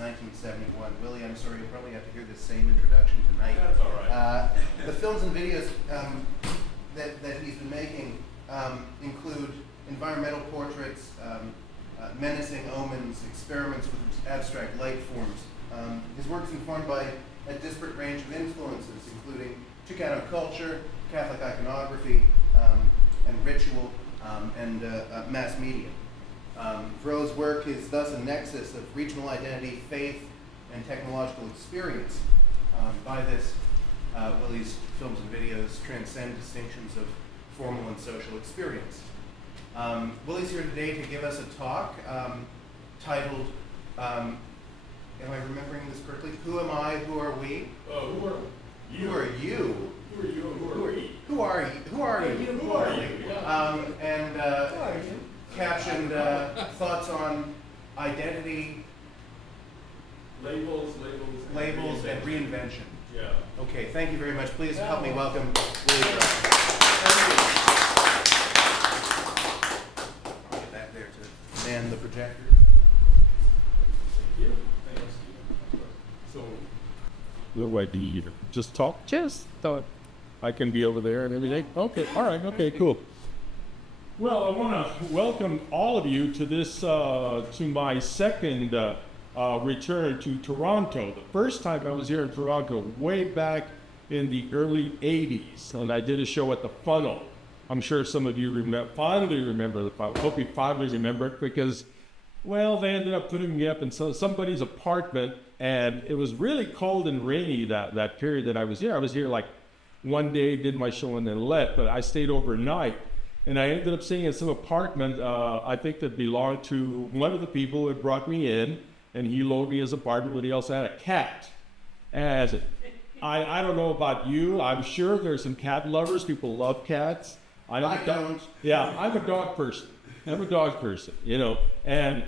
1971. Willie, I'm sorry, you'll probably have to hear the same introduction tonight. That's all right. The films and videos that he's been making include environmental portraits, menacing omens, experiments with abstract light forms. His work is informed by a disparate range of influences, including Chicano culture, Catholic iconography, and ritual, and mass media. Varela's work is thus a nexus of regional identity, faith, and technological experience. By this, Willie's films and videos transcend distinctions of formal and social experience. Willie's here today to give us a talk titled, am I remembering this correctly? Who am I? Who are we? Who are you? Who are you? Who are you? Who are we? Who are you? Who are you? Who are you? Yeah. And Who are you? captioned thoughts on identity, Labels, and reinvention. Yeah. Okay, thank you very much. Please help me welcome Willie Varela. I'll get back there to man the projector. Thank you. Thanks. So, What do I do here? Just talk? Just thought I can be over there and everything. Okay, all right, okay, cool. Well, I want to welcome all of you to this, to my second return to Toronto. The first time I was here in Toronto, way back in the early 80s, and I did a show at the Funnel. I'm sure some of you fondly remember the Funnel. I hope you fondly remember it because, well, they ended up putting me up in somebody's apartment, and it was really cold and rainy that period that I was here. I was here like one day, did my show, and then left, but I stayed overnight. And I ended up staying in some apartment, I think that belonged to one of the people who had brought me in, and he loaned me his apartment, but he also had a cat. And I don't know about you, I'm sure there's some cat lovers, people love cats. I don't. Yeah, I'm a dog person. I'm a dog person, you know, and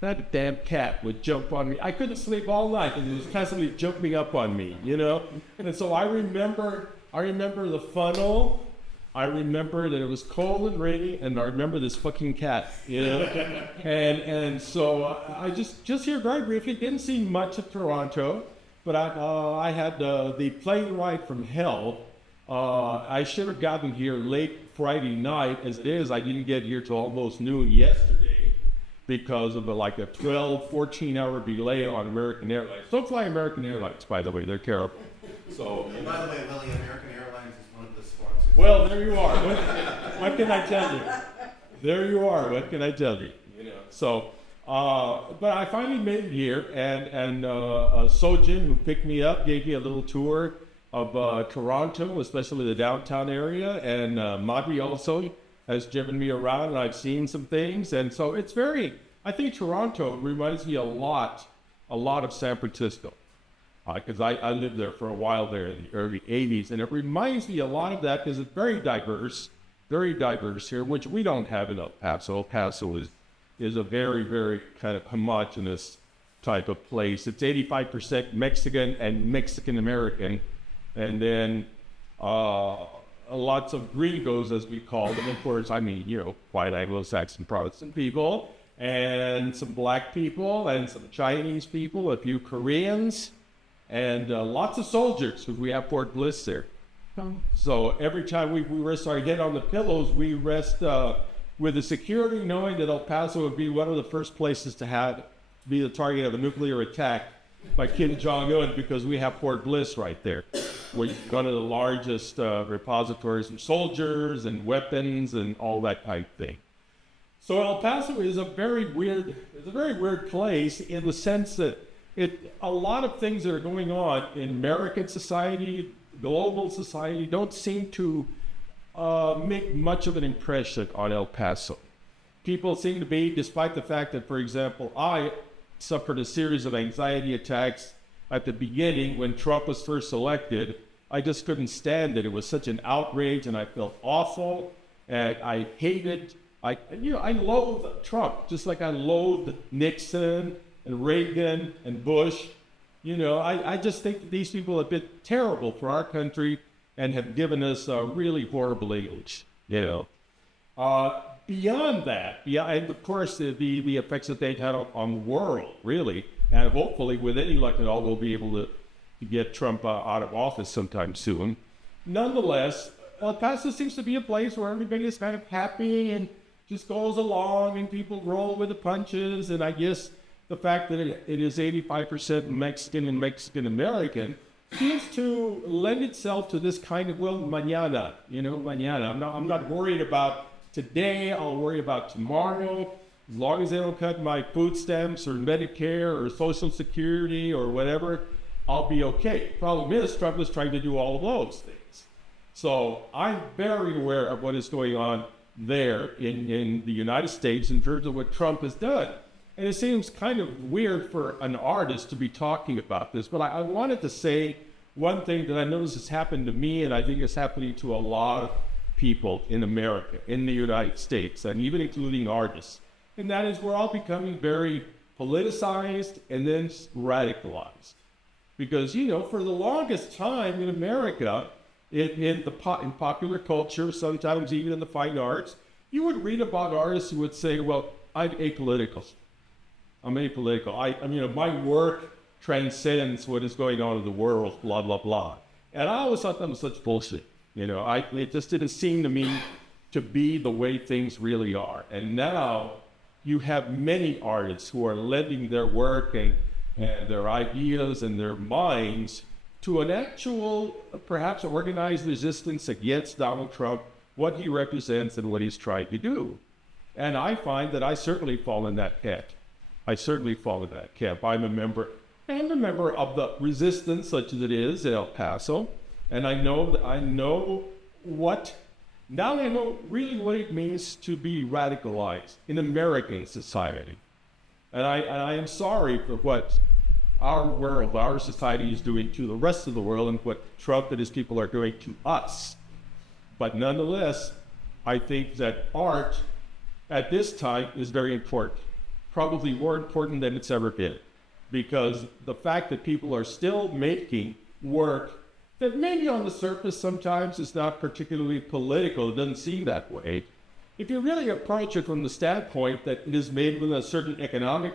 that damn cat would jump on me. I couldn't sleep all night, and it was constantly jumping up on me, you know. And so I remember the Funnel. I remember that it was cold and rainy, and I remember this fucking cat, you know. and so I just here very briefly, didn't see much of Toronto, but I had the plane ride from hell. I should have gotten here late Friday night. As it is, I didn't get here till almost noon yesterday because of like a 12, 14-hour delay on American Airlines. Don't fly American Airlines, by the way, they're terrible. So, By the way, Willie, American Airlines is one of the sponsors. well, there you are. What can I tell you? There you are. What can I tell you? You know. So, but I finally made it here, and Sojin, who picked me up, gave me a little tour of Toronto, especially the downtown area, and Madi also has driven me around, and I've seen some things, and so it's very. I think Toronto reminds me a lot of San Francisco. Because I lived there for a while there in the early 80s, and it reminds me a lot of that because it's very diverse here, which we don't have in El Paso. El Paso is a very, very kind of homogenous type of place. It's 85% Mexican and Mexican-American, and then lots of gringos, as we call them. Of course, I mean, you know, white Anglo-Saxon Protestant people, and some black people, and some Chinese people, a few Koreans, and lots of soldiers, because we have Fort Bliss there. So every time we rest our head on the pillows, we rest with the security knowing that El Paso would be one of the first places to be the target of a nuclear attack by Kim Jong-un, because we have Fort Bliss right there, which is one of the largest repositories of soldiers and weapons and all that kind of thing. So El Paso is a very weird place in the sense that a lot of things that are going on in American society, global society, don't seem to make much of an impression on El Paso. People seem to be, despite the fact that, for example, I suffered a series of anxiety attacks at the beginning when Trump was first elected. I just couldn't stand it. It was such an outrage, and I felt awful, and I hated. I loathed Trump, just like I loathed Nixon and Reagan and Bush. You know, I just think that these people have been terrible for our country and have given us really horrible English, you know. Beyond that, and of course the effects that they've had on the world, really, And hopefully, with any luck at all, we'll be able to get Trump out of office sometime soon. Nonetheless, El Paso seems to be a place where everybody is kind of happy and just goes along and people roll with the punches. And I guess the fact that it is 85% Mexican and Mexican-American seems to lend itself to this kind of, well, mañana, mañana. I'm not worried about today, I'll worry about tomorrow. As long as they don't cut my food stamps or Medicare or Social Security or whatever, I'll be okay. Problem is, Trump is trying to do all of those things. So I'm very aware of what is going on there in the United States in terms of what Trump has done. And it seems kind of weird for an artist to be talking about this, but I wanted to say one thing that I notice has happened to me, and I think it's happening to a lot of people in America, in the United States, and even including artists. And that is we're all becoming very politicized and then radicalized. Because, for the longest time in America, in popular culture, sometimes even in the fine arts, you would read about artists who would say, well, I'm apolitical. My work transcends what is going on in the world, blah, blah, blah. And I always thought that was such bullshit. It just didn't seem to me to be the way things really are. And now you have many artists who are lending their work and their ideas and their minds to an actual, perhaps organized resistance against Donald Trump, what he represents and what he's trying to do. And I find that I certainly fall in that camp. I'm a member of the resistance, such as it is in El Paso, and I know really what it means to be radicalized in American society. And I am sorry for what our society is doing to the rest of the world and what Trump and his people are doing to us. But nonetheless, I think that art at this time is very important, probably more important than it's ever been, because the fact that people are still making work that maybe on the surface sometimes is not particularly political, it doesn't seem that way. If you really approach it from the standpoint that it is made with a certain economic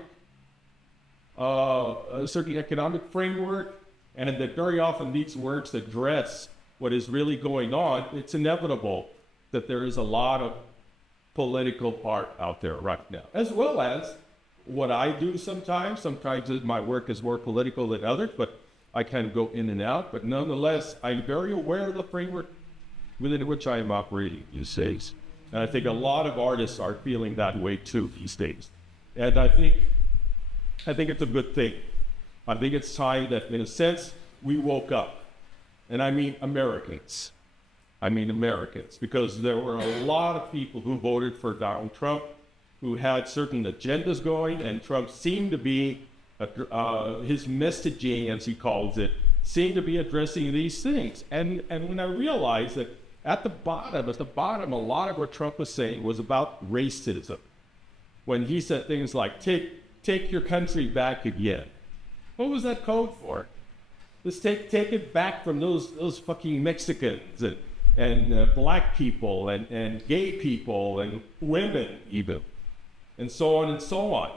framework, and that very often these works address what is really going on, it's inevitable that there is a lot of political art out there right now, as well as what I do sometimes. Sometimes my work is more political than others, but I kind of go in and out. But nonetheless, I'm very aware of the framework within which I am operating these days. And I think a lot of artists are feeling that way too these days. And I think it's a good thing. I think it's time that, in a sense, we woke up. And I mean Americans. Because there were a lot of people who voted for Donald Trump who had certain agendas going, and Trump seemed to be, his messaging, as he calls it, seemed to be addressing these things. And when I realized that at the bottom, a lot of what Trump was saying was about racism. When he said things like, take your country back again. What was that code for? Let's take it back from those fucking Mexicans and black people and gay people and women even, and so on and so on.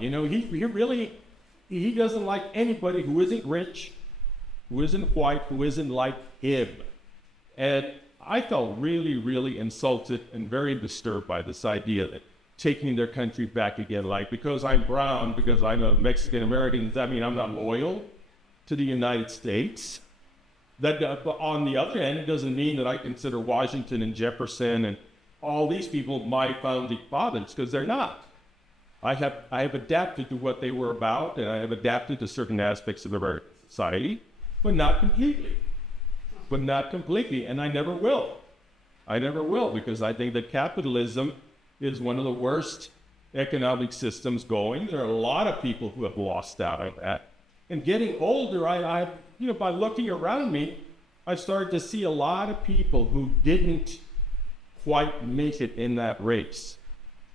He doesn't like anybody who isn't rich, who isn't white, who isn't like him. And I felt really, really insulted and very disturbed by this idea that taking their country back again, like because I'm brown, because I'm a Mexican American, does that mean I'm not loyal to the United States? But on the other hand, it doesn't mean that I consider Washington and Jefferson and all these people my founding fathers, because they're not. I have adapted to what they were about, and I have adapted to certain aspects of American society, but not completely. And I never will. Because I think that capitalism is one of the worst economic systems going. There are a lot of people who have lost out on that. And getting older, by looking around me, I've started to see a lot of people who didn't quite make it in that race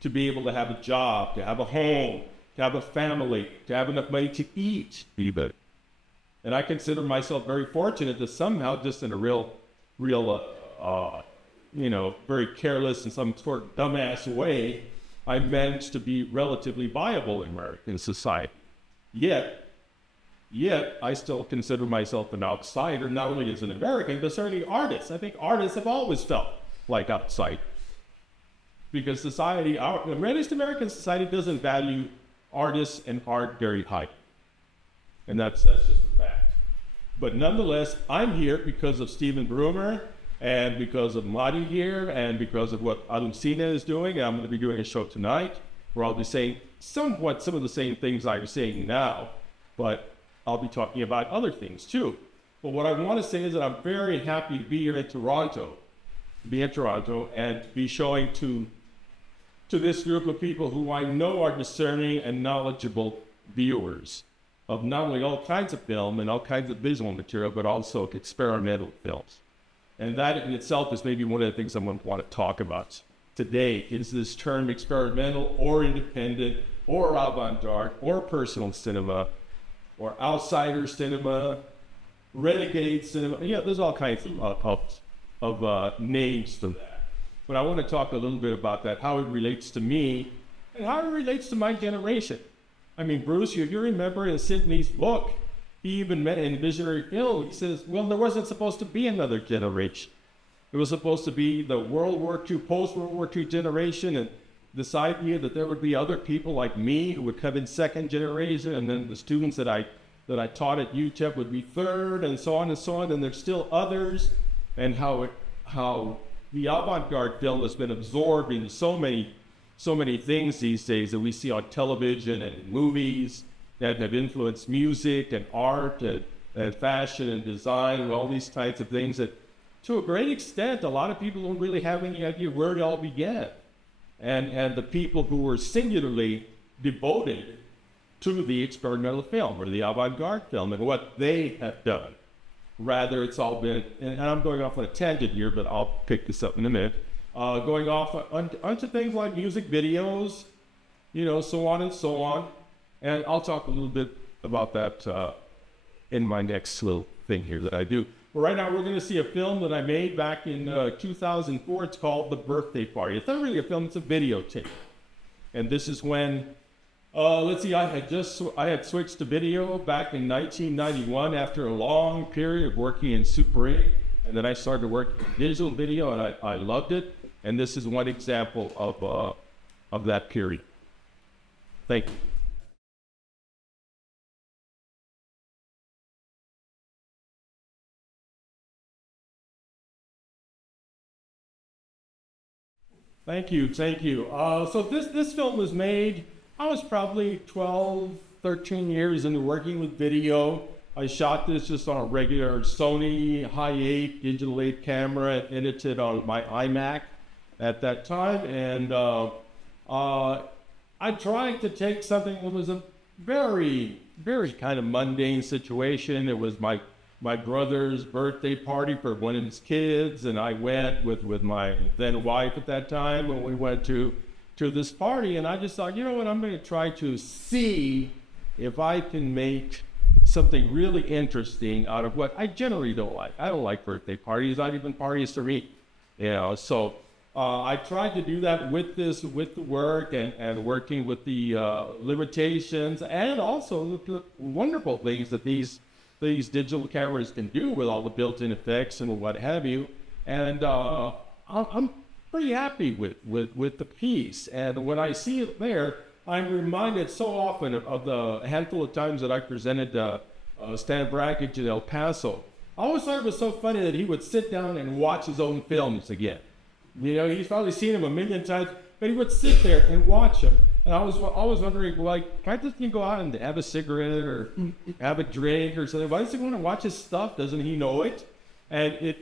to be able to have a job, to have a home, to have a family, to have enough money to eat, even. And I consider myself very fortunate that somehow, just in a real, very careless and some sort of dumbass way, I managed to be relatively viable in American society. Yet, Yet, I still consider myself an outsider, not only as an American, but certainly artists. I think artists have always felt like outsiders. Because society, the greatest American society doesn't value artists and art very highly. And that's just a fact. But nonetheless, I'm here because of Stephen Broomer, and because of Madi here, and because of what Alucina is doing. And I'm going to be doing a show tonight where I'll be saying somewhat some of the same things I'm saying now, but I'll be talking about other things too. But what I want to say is that I'm very happy to be here in Toronto, and be showing to this group of people who I know are discerning and knowledgeable viewers of not only all kinds of film and all kinds of visual material, but also experimental films. And that in itself is maybe one of the things I'm going to want to talk about today, is this term experimental or independent or avant-garde or personal cinema or outsider cinema, renegade cinema. Yeah, there's all kinds of names for that. But I want to talk a little bit about that, how it relates to me and how it relates to my generation. I mean, Bruce, you remember in Sidney's book, he even met in Visionary Film, he says, well, there wasn't supposed to be another generation. It was supposed to be the World War II, post-World War II generation, and this idea that there would be other people like me who would come in second generation, and then the students that I taught at UTEP would be third, and so on, and there's still others, and how the avant-garde film has been absorbed into so many things these days that we see on television and in movies that have influenced music and art and fashion and design and all these types of things that, to a great extent, a lot of people don't really have any idea where it all began. And the people who were singularly devoted to the experimental film or the avant-garde film and what they have done. Rather, it's all been, and I'm going off on a tangent here, but I'll pick this up in a minute, going off onto things like music videos, so on and so on. And I'll talk a little bit about that in my next little thing here that I do. But right now we're going to see a film that I made back in 2004. It's called The Birthday Party. It's not really a film, it's a videotape. And this is when, let's see, I had switched to video back in 1991 after a long period of working in Super 8. And then I started working in digital video, and I loved it. And this is one example of that period. Thank you. Thank you. So this film was made, I was probably 12, 13 years into working with video. I shot this just on a regular Sony Hi8 digital 8 camera and edited on my iMac at that time. And I tried to take something that was a very, very kind of mundane situation. It was my brother's birthday party for one of his kids, and I went with my then wife at that time when we went to this party, and I just thought, you know what, I'm going to try to see if I can make something really interesting out of what I generally don't like. I don't like birthday parties, not even parties to me, so I tried to do that with the work and working with the limitations and also the wonderful things that these digital cameras can do with all the built-in effects and what have you. And I'm pretty happy with the piece. And when I see it there, I'm reminded so often of the handful of times that I presented Stan Brakhage in El Paso. I always thought it was so funny that he would sit down and watch his own films again. He's probably seen them a million times, but he would sit there and watch them. And I was always wondering, why doesn't he go out and have a cigarette or have a drink or something? Why does he want to watch his stuff? Doesn't he know it? And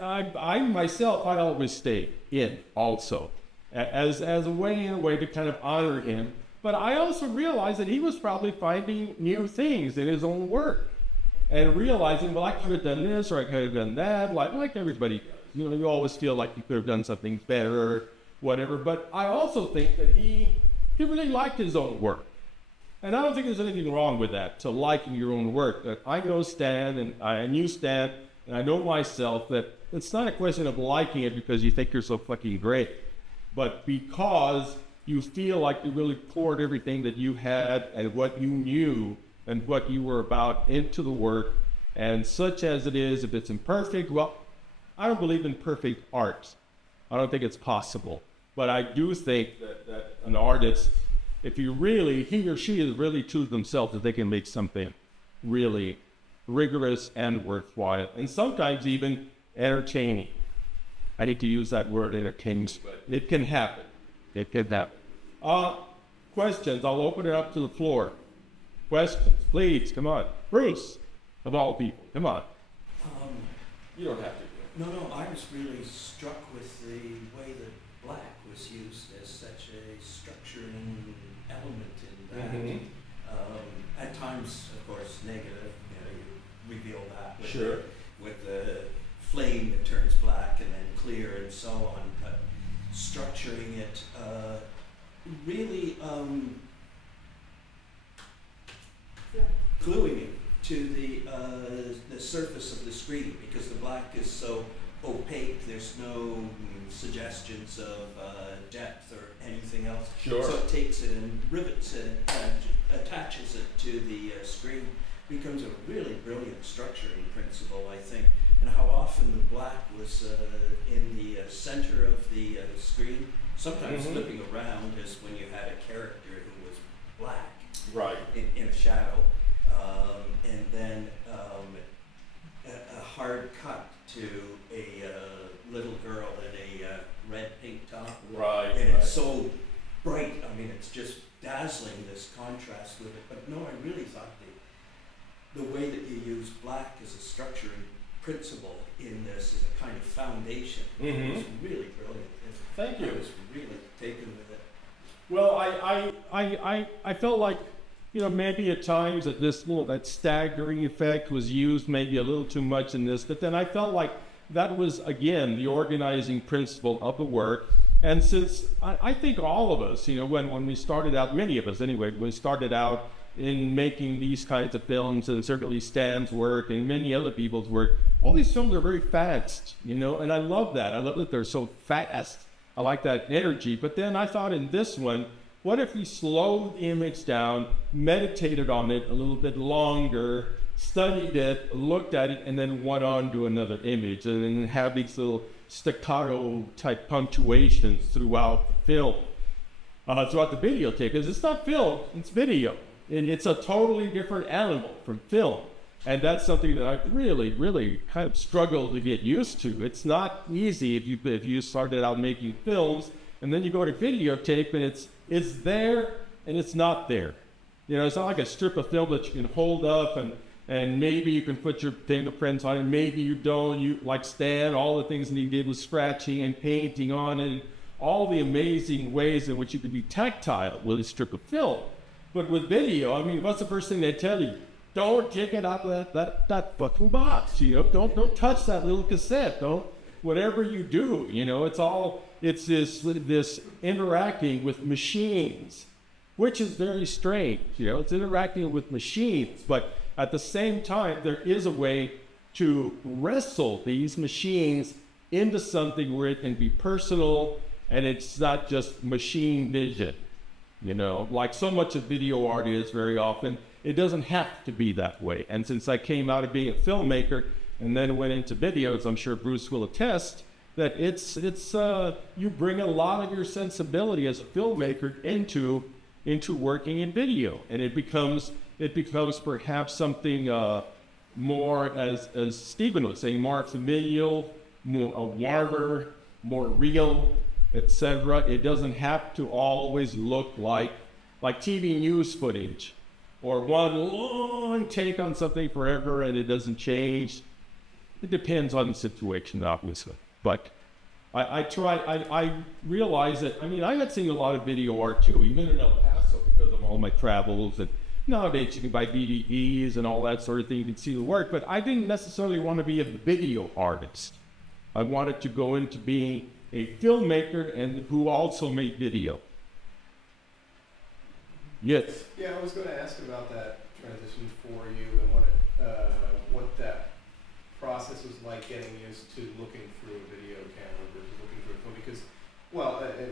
I myself, I always stay in also as a way to kind of honor him. But I also realized that he was probably finding new things in his own work and realizing, well, I could have done this or I could have done that, like everybody does. You always feel like you could have done something better or whatever. But I also think that he really liked his own work. And I don't think there's anything wrong with that, to liking your own work. I know Stan, and I knew Stan, and I know myself that it's not a question of liking it because you think you're so fucking great, but because you feel like you really poured everything that you had and what you knew and what you were about into the work. And such as it is, if it's imperfect, well, I don't believe in perfect art. I don't think it's possible. But I do think that an artist, if he or she is really true to themselves, that they can make something really rigorous and worthwhile, and sometimes even entertaining. I need to use that word, entertaining, but it can happen. It can happen. Questions? I'll open it up to the floor. Questions, please, come on. Bruce, of all people, come on. You don't have to. No, I was really struck with the way that black was used as such a structuring element in that. Mm-hmm. At times, of course, negative. You reveal that with, sure. With the flame that turns black and then clear and so on. But structuring it really gluing it to the surface of the screen, because the black is so opaque. There's no suggestions of depth or anything else. Sure. So it takes it and rivets it and attaches it to the screen. Becomes a really brilliant structuring principle, I think. And how often the black was in the center of the screen, sometimes flipping around, as when you had a character who was black, right, in a shadow, and then a hard cut to a little girl in a red pink top, right, and it's so bright. I mean, it's just dazzling, this contrast with it. But no, I really thought the way that you use black as a structuring principle in this is a kind of foundation. It was really brilliant. Thank you. I was really taken with it. Well, I felt like, maybe at times that staggering effect was used maybe a little too much in this, but then I felt like that was, again, the organizing principle of the work. And since I think all of us, when we started out, many of us anyway, when we started out in making these kinds of films, and certainly Stan's work and many other people's work, all these films are very fast, and I love that. I love that they're so fast. I like that energy. But then I thought in this one, what if we slowed the image down, meditated on it a little bit longer, studied it, looked at it, and then went on to another image, and then have these little staccato type punctuations throughout the film, throughout the videotape, because it's not film, it's video. And it's a totally different animal from film. And that's something that I really, really kind of struggled to get used to. It's not easy if you started out making films, and then you go to videotape, and it's there and it's not there. It's not like a strip of film that you can hold up and maybe you can put your fingerprints on it, maybe you don't. You, like Stan, all the things that he did was scratching and painting on it, and all the amazing ways in which you could be tactile with a strip of film. But with video, I mean, what's the first thing they tell you? Don't take it out of that fucking box. Don't touch that little cassette. Don't, whatever you do, it's this interacting with machines, which is very strange. It's interacting with machines, but at the same time, there is a way to wrestle these machines into something where it can be personal and it's not just machine vision. Like so much of video art is very often, it doesn't have to be that way. And since I came out of being a filmmaker and then went into videos, I'm sure Bruce will attest that it's you bring a lot of your sensibility as a filmmaker into working in video, and it becomes perhaps something more, as Stephen was saying, more familial, more warmer, more real, etc. It doesn't have to always look like TV news footage or one long take on something forever and it doesn't change. It depends on the situation, obviously. But I realize that, I had seen a lot of video art too, even in El Paso because of all my travels. And nowadays you can buy DVDs and all that sort of thing, you can see the work, but I didn't necessarily want to be a video artist. I wanted to go into being a filmmaker and who also made video. Yes. Yeah, I was going to ask about that transition for you and what that process was like, getting used to looking through a video camera versus looking through a film. Because,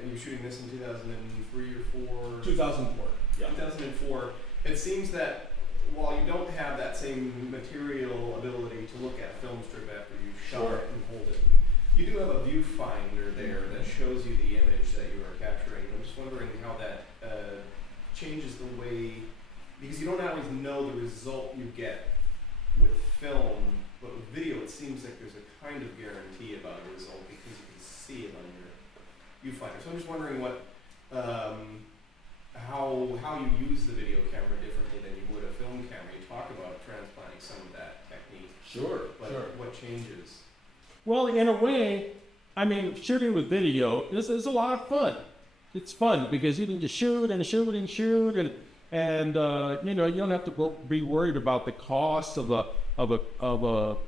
you were shooting this in 2003 or 4? 2004. Yeah. 2004. It seems that while you don't have that same material ability to look at a film strip after you shot Sure. it and hold it, you do have a viewfinder there that shows you the image that you are capturing. I'm just wondering how that changes the way, because you don't always know the result you get with film, but with video it seems like there's a kind of guarantee about a result because you can see it on your viewfinder. So I'm just wondering what, how you use the video camera differently than you would a film camera. You talk about transplanting some of that technique, Sure, but what changes? Well, in a way, I mean, shooting with video is a lot of fun. It's fun because you can just shoot and shoot and shoot, and you know, you don't have to be worried about the cost of a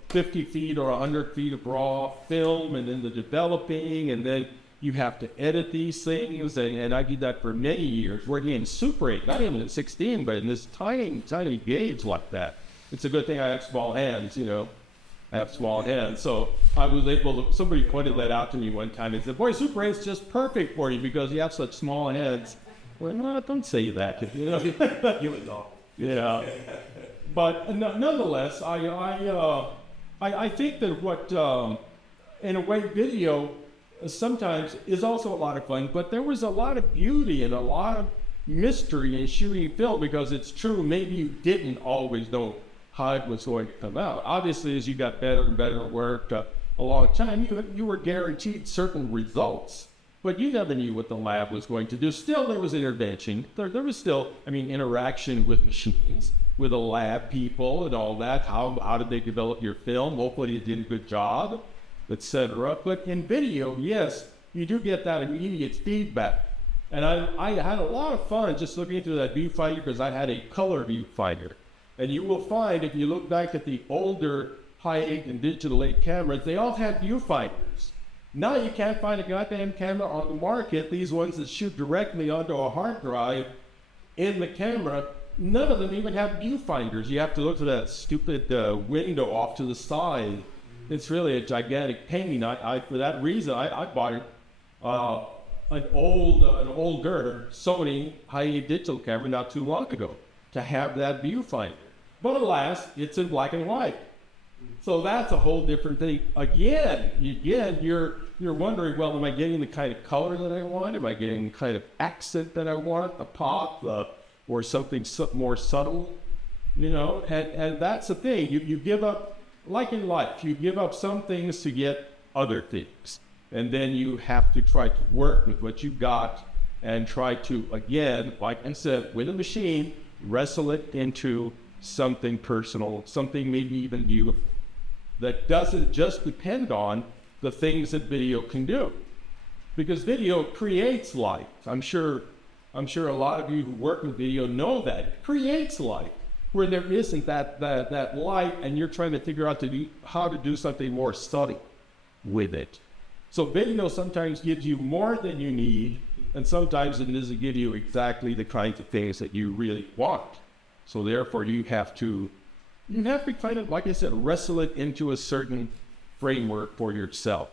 50 feet or 100 feet of raw film, and then the developing, and then you have to edit these things, and I did that for many years, working in Super 8, not even at 16, but in this tiny gauge like that. It's a good thing I have small hands, you know. I have small hands, so I was able to, somebody pointed that out to me one time and said, boy, Super 8's just perfect for you because you have such small hands. Well, no, don't say that, you know. You and all. Yeah. But nonetheless, I think that what, in a way, video sometimes is also a lot of fun, but there was a lot of beauty and a lot of mystery in shooting film because it's true, maybe you didn't always know how it was going to come out. Obviously, as you got better and better and worked a long time, you were guaranteed certain results, but you never knew what the lab was going to do. Still, there was intervention. There was still, I mean, interaction with machines, with the lab people and all that. How did they develop your film? Hopefully, you did a good job, etc. But in video, yes, you do get that immediate feedback. And I had a lot of fun just looking through that viewfinder because I had a color viewfinder. And you will find, if you look back at the older high-end and digital 8 cameras, they all had viewfinders. Now you can't find a goddamn camera on the market, these ones that shoot directly onto a hard drive in the camera, none of them even have viewfinders. You have to look at that stupid window off to the side. It's really a gigantic pain. For that reason, I bought an older Sony high-end digital camera not too long ago to have that viewfinder. But alas, it's in black and white. So that's a whole different thing. Again, you're wondering, well, am I getting the kind of color that I want? Am I getting the kind of accent that I want, a pop, or something more subtle? You know, and that's the thing. You give up, like in life, you give up some things to get other things. And then you have to try to work with what you got and try to, again, like I said, with a machine, wrestle it into something personal, something maybe even beautiful, that doesn't just depend on the things that video can do. Because video creates light. I'm sure a lot of you who work with video know that. It creates light. Where there isn't that light and you're trying to figure out how to do something more subtle with it. So video sometimes gives you more than you need, and sometimes it doesn't give you exactly the kinds of things that you really want. So therefore you have to kind of, like I said, wrestle it into a certain framework for yourself.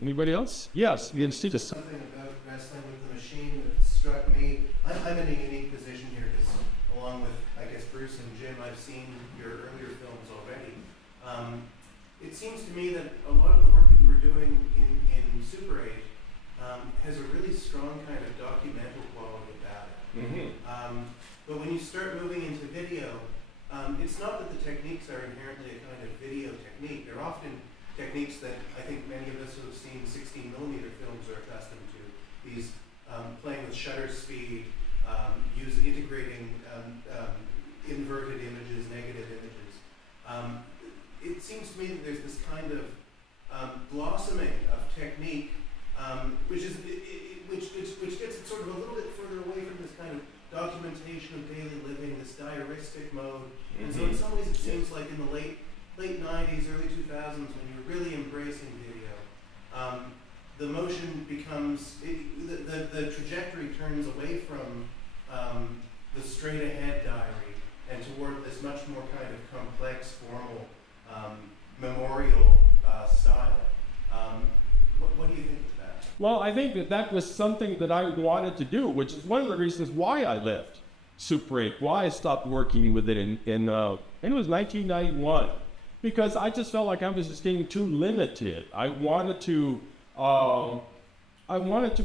Anybody else? Yes, you can see this. Something about wrestling with the machine that struck me. I'm in a unique position here because along with, I guess, Bruce and Jim, I've seen your earlier films already. It seems to me that a lot of the work that you were doing in Super 8 has a really strong kind of documental quality about it. Mm-hmm. But when you start moving into video, it's not that the techniques are inherently a kind of video technique. They're often techniques that I think many of us who have seen 16mm films are accustomed to. These playing with shutter speed, integrating inverted images, negative images. It seems to me that there's this kind of blossoming of technique, which gets it sort of a little bit further away from this kind of documentation of daily living, this diaristic mode. Mm-hmm. And so in some ways it seems like in the late 90s, early 2000s, when you're really embracing video, the motion becomes, the trajectory turns away from the straight ahead diary and toward this much more kind of complex, formal, memorial style. What do you think of that? Well, I think that was something that I wanted to do, which is one of the reasons why I left Super 8. Why I stopped working with it in it was 1991, because I just felt like I was just getting too limited. I wanted to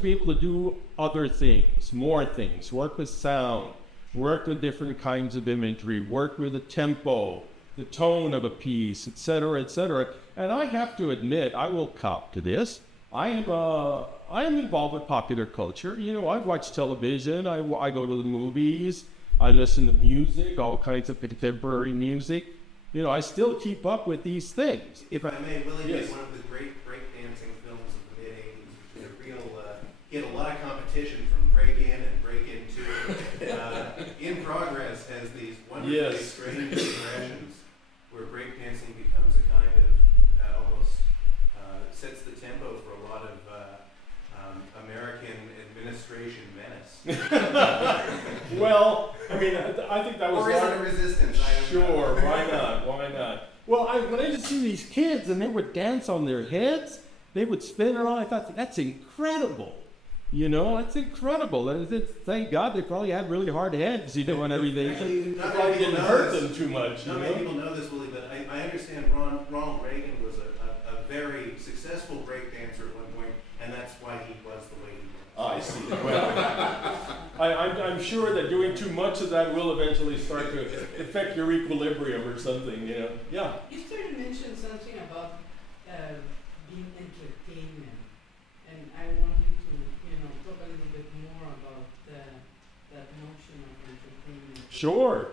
be able to do other things, more things, work with sound, work with different kinds of imagery, work with the tempo, the tone of a piece, etc., etc. And I have to admit, I will cop to this. I am involved with popular culture. You know, I watch television, I go to the movies, I listen to music, all kinds of contemporary music. You know, I still keep up with these things. If I may, Willie Yes. made one of the great breakdancing films of the mid-'80s, which was a real, he had a lot of competition from break-in and break-in 2. In Progress has these wonderfully Yes. strange progressions where breakdancing becomes a kind of almost sets the tempo for a lot of American administration menace. Well, I mean, I think that was Or is it a resistance? I don't know. Sure, why not? Why not? Well, when I used to see these kids and they would dance on their heads, they would spin around. I thought, that's incredible. You know, that's incredible. Thank God they probably had really hard heads, you know, and everything. Actually, It not probably many people didn't know hurt this. them too much. Not You many know? people know this, Willie, but I understand Ronald Reagan was a very successful breakdancer at one point, and that's why he was the way he was. I see. Well, I'm sure that doing too much of that will eventually start to affect your equilibrium or something, you know. Yeah. You started to mention something about being entertainment, and I want you to, you know, talk a little bit more about that notion of entertainment. Sure.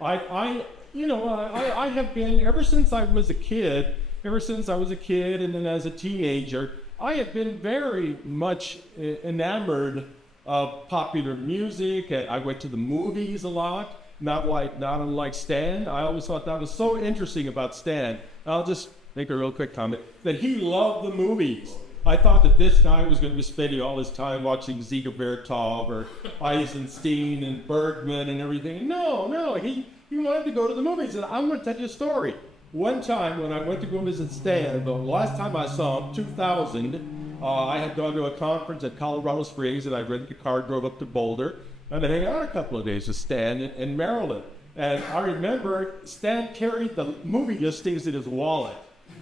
I have been, ever since I was a kid, and then as a teenager, I have been very much enamored of popular music. I went to the movies a lot, not unlike Stan. I always thought that was so interesting about Stan. I'll just make a real quick comment, that he loved the movies. I thought that this guy was going to be spending all his time watching Ziga Vertov or Eisenstein and Bergman and everything. No, he wanted to go to the movies. And I'm going to tell you a story. One time when I went to go visit Stan, the last time I saw him, 2000, I had gone to a conference at Colorado Springs, and I rented a car, drove up to Boulder, and I hung out a couple of days with Stan in Maryland. And I remember Stan carried the movie listings in his wallet.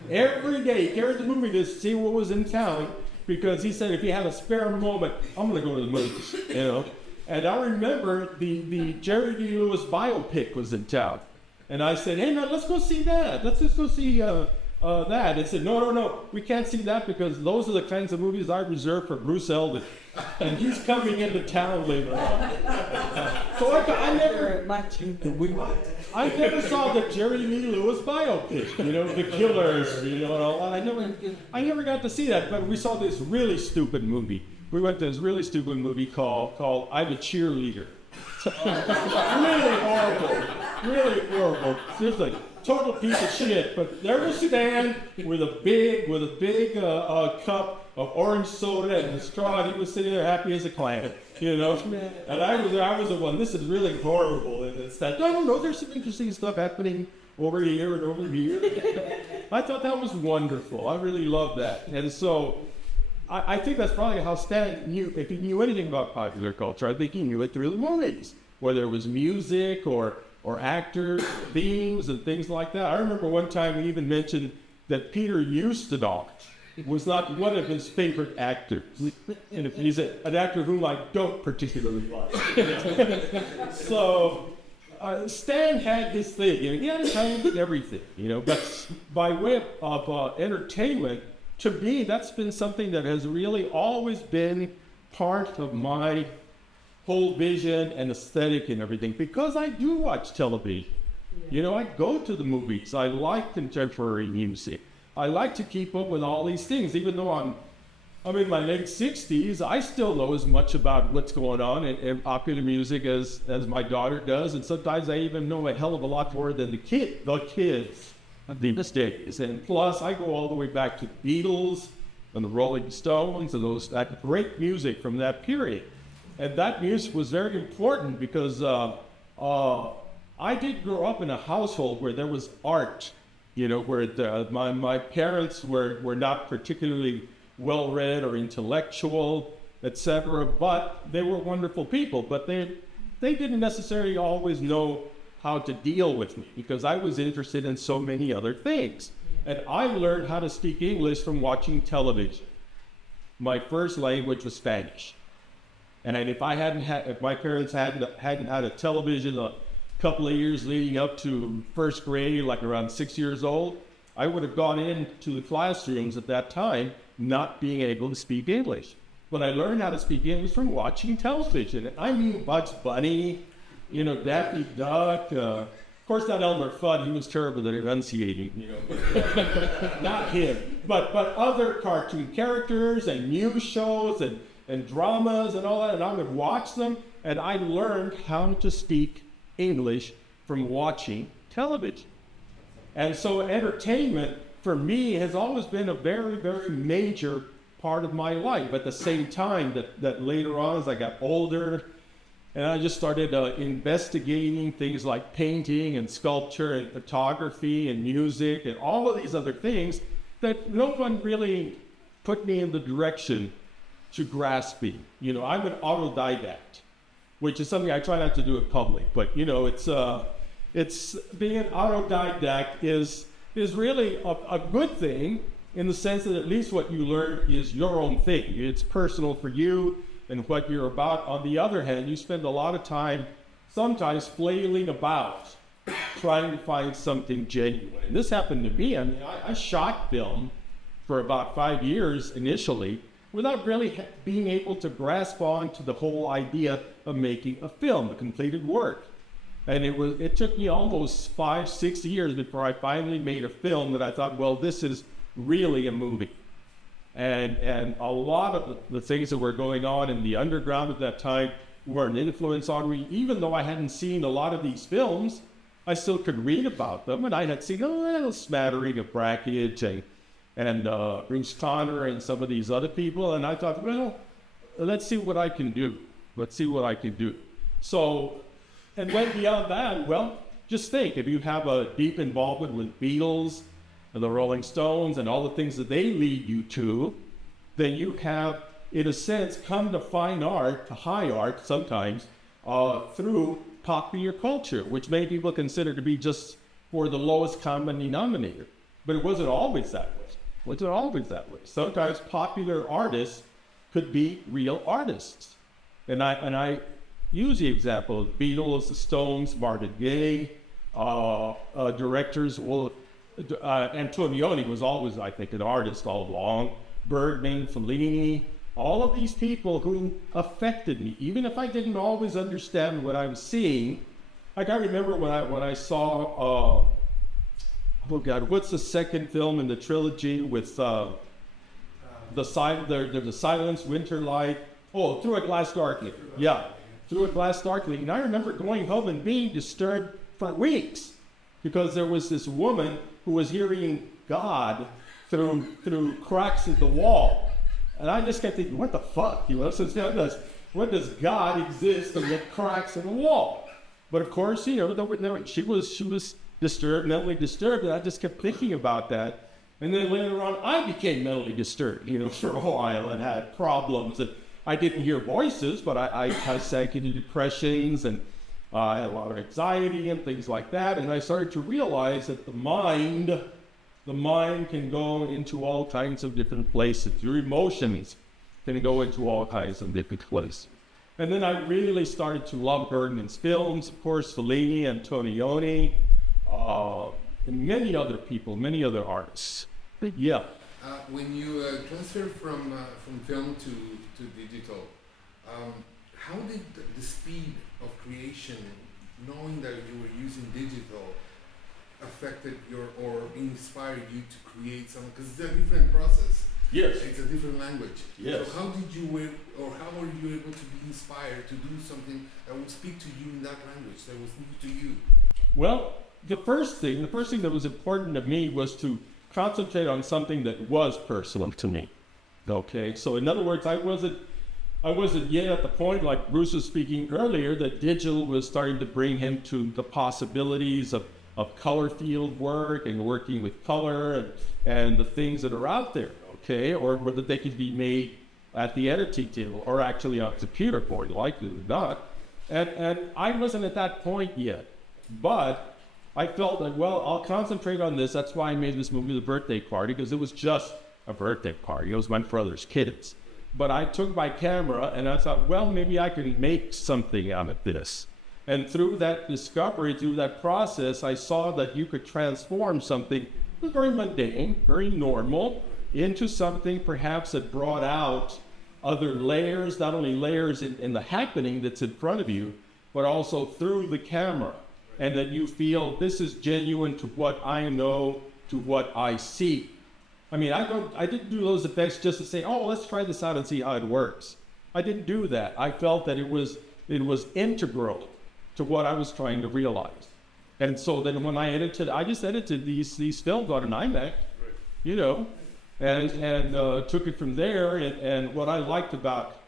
Every day he carried the movie list to see what was in town, because he said, if you have a spare moment, I'm going to go to the movies, you know. And I remember the Jerry Lee Lewis biopic was in town. And I said, hey, man, let's go see that. Let's just go see that. And said, no, we can't see that because those are the kinds of movies I reserve for Bruce Eldon. And he's coming into town later on. So I never saw the Jerry Lee Lewis biopic, you know, The Killers, you know, and all that. I never got to see that, but we saw this really stupid movie. We went to this really stupid movie called I'm a Cheerleader. Really horrible. Seriously, total piece of shit. But there was Stan with a big cup of orange soda and a straw, and he was sitting there happy as a clam, you know. And I was the one. This is really horrible. And it's that. No. There's some interesting stuff happening over here and over here. I thought that was wonderful. I really loved that. And so I think that's probably how Stan knew, if he knew anything about popular culture, I think he knew it through the movies, whether it was music or actors, themes, and things like that. I remember one time we even mentioned that Peter Ustinov was not one of his favorite actors. And he's an actor whom I don't particularly like. So Stan had his thing. You know, he had his hand in everything, you know, but by way of entertainment, to me, that's been something that has really always been part of my whole vision and aesthetic and everything, because I do watch television. You know, I go to the movies. I like contemporary music. I like to keep up with all these things. Even though I'm in my late 60s, I still know as much about what's going on in popular music as my daughter does, and sometimes I even know a hell of a lot more than the kids these days. And plus, I go all the way back to the Beatles and the Rolling Stones and that great music from that period. And that music was very important because I did grow up in a household where there was art, you know, where my parents were not particularly well-read or intellectual, etc., but they were wonderful people. But they didn't necessarily always know how to deal with me because I was interested in so many other things. And I learned how to speak English from watching television. My first language was Spanish. And if my parents hadn't had a television a couple of years leading up to first grade, like around 6 years old, I would have gone into the classrooms at that time not being able to speak English. But I learned how to speak English from watching television. And I mean Bugs Bunny, you know, Daffy Duck. Of course, not Elmer Fudd. He was terrible at enunciating, you know. Not him. But other cartoon characters and news shows and dramas and all that. And I would watch them. And I learned how to speak English from watching television. And so entertainment, for me, has always been a very, very major part of my life. At the same time that later on, as I got older, and I just started investigating things like painting and sculpture and photography and music and all of these other things that no one really put me in the direction to grasping. You know, I'm an autodidact, which is something I try not to do in public, but you know, it's being an autodidact is really a good thing in the sense that at least what you learn is your own thing. It's personal for you and what you're about. On the other hand, you spend a lot of time sometimes flailing about trying to find something genuine. And this happened to me. I mean, I shot film for about 5 years initially without really being able to grasp on to the whole idea of making a film, a completed work. And it took me almost 5-6 years before I finally made a film that I thought, well, this is really a movie. And a lot of the things that were going on in the underground at that time were an influence on me. Even though I hadn't seen a lot of these films, I still could read about them. And I had seen a little smattering of Brackage and Bruce Conner and some of these other people. And I thought, well, let's see what I can do. Let's see what I can do. So, and went beyond that. Well, just think, if you have a deep involvement with Beatles and the Rolling Stones and all the things that they lead you to, then you have, in a sense, come to fine art, to high art sometimes, through popular culture, which many people consider to be just for the lowest common denominator. But it wasn't always that way. It wasn't always that way. Sometimes popular artists could be real artists. And I use the example of Beatles, the Stones, Marvin Gaye, directors. Well, Antonioni was always, I think, an artist all along. Bergman, Fellini, all of these people who affected me, even if I didn't always understand what I was seeing. Like I remember when I saw, oh God, what's the second film in the trilogy with there's a Silence, Winter Light. Oh, Through a Glass Darkly. Yeah, Through a Glass Darkly. And I remember going home and being disturbed for weeks because there was this woman who was hearing God through cracks in the wall. And I just kept thinking, what the fuck? You know, so what does God exist in the cracks in the wall? But of course, you know, she was disturbed, mentally disturbed, and I just kept thinking about that. And then later on, I became mentally disturbed, you know, for a while and had problems. And I didn't hear voices, but I sank into depressions and I had a lot of anxiety and things like that. And I started to realize that the mind can go into all kinds of different places. Your emotions can go into all kinds of different places. And then I really started to love Bergman's films, of course, Fellini, Antonioni, and many other people, many other artists. But yeah. When you transfer from film to digital, how did the speed of creation, knowing that you were using digital, affected or inspired you to create something? Because it's a different process. Yes. It's a different language. Yes. So how were you able to be inspired to do something that would speak to you in that language, that was new to you? Well, the first thing that was important to me was to concentrate on something that was personal to me. Okay, so in other words, I wasn't yet at the point, like Bruce was speaking earlier, that digital was starting to bring him to the possibilities of color field work and working with color and the things that are out there, okay, or whether they could be made at the editing table or actually on a computer board, likely or not. And I wasn't at that point yet. But I felt like, well, I'll concentrate on this. That's why I made this movie, The Birthday Party, because it was just a birthday party. It was my brother's kids. But I took my camera and I thought, well, maybe I can make something out of this. And through that discovery, through that process, I saw that you could transform something very mundane, very normal, into something perhaps that brought out other layers, not only layers in the happening that's in front of you, but also through the camera. And that you feel this is genuine to what I know, to what I see. I mean, I didn't do those effects just to say, oh, let's try this out and see how it works. I didn't do that. I felt that it was integral to what I was trying to realize. And so then when I just edited these films on an iMac, you know, and took it from there. And what I liked about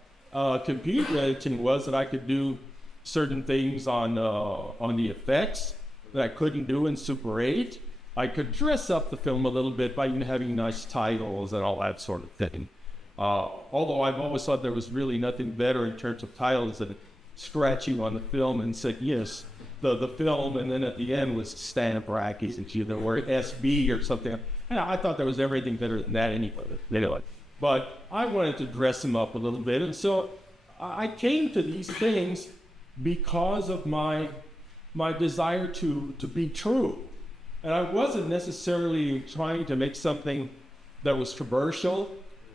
computer editing was that I could do certain things on the effects that I couldn't do in Super 8. I could dress up the film a little bit by having nice titles and all that sort of thing. Although I've always thought there was really nothing better in terms of titles than scratching on the film and said, yes, the film, and then at the end was stamp brackets and or SB or something. And I thought there was everything better than that anyway. But I wanted to dress them up a little bit. And so I came to these things because of my desire to be true. And I wasn't necessarily trying to make something that was commercial.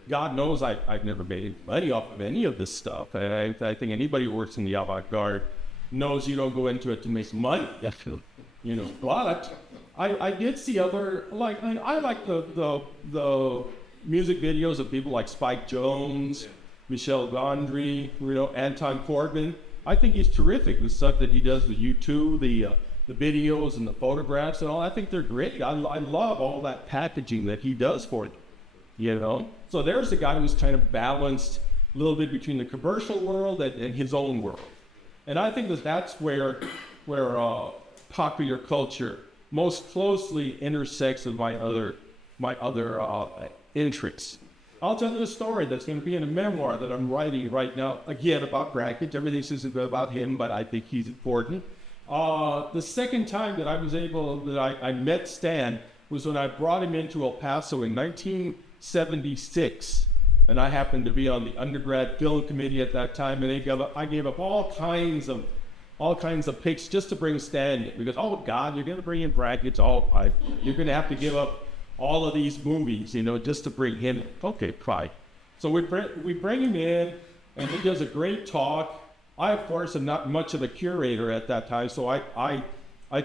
God knows I've never made any money off of any of this stuff. I think anybody who works in the avant-garde knows you don't go into it to make money. You know, but I did see other, like, I like the music videos of people like Spike Jonze, Michel Gondry, you know, Anton Corbijn. I think he's terrific. The stuff that he does with U2, the videos and the photographs and all, I think they're great. I love all that packaging that he does for it, you know? So there's a guy who's kind of balanced a little bit between the commercial world and his own world. And I think that's where popular culture most closely intersects with my other interests. I'll tell you a story that's going to be in a memoir that I'm writing right now, again, about Brackett. Everything isn't about him, but I think he's important. The second time that I met Stan was when I brought him into El Paso in 1976. And I happened to be on the undergrad film committee at that time, and I gave up all kinds of picks just to bring Stan in, because, oh God, you're going to bring in Brackett, you're going to have to give up all of these movies, you know, just to bring him in. Okay, fine. So we bring him in, and he does a great talk. I, of course, am not much of a curator at that time, so I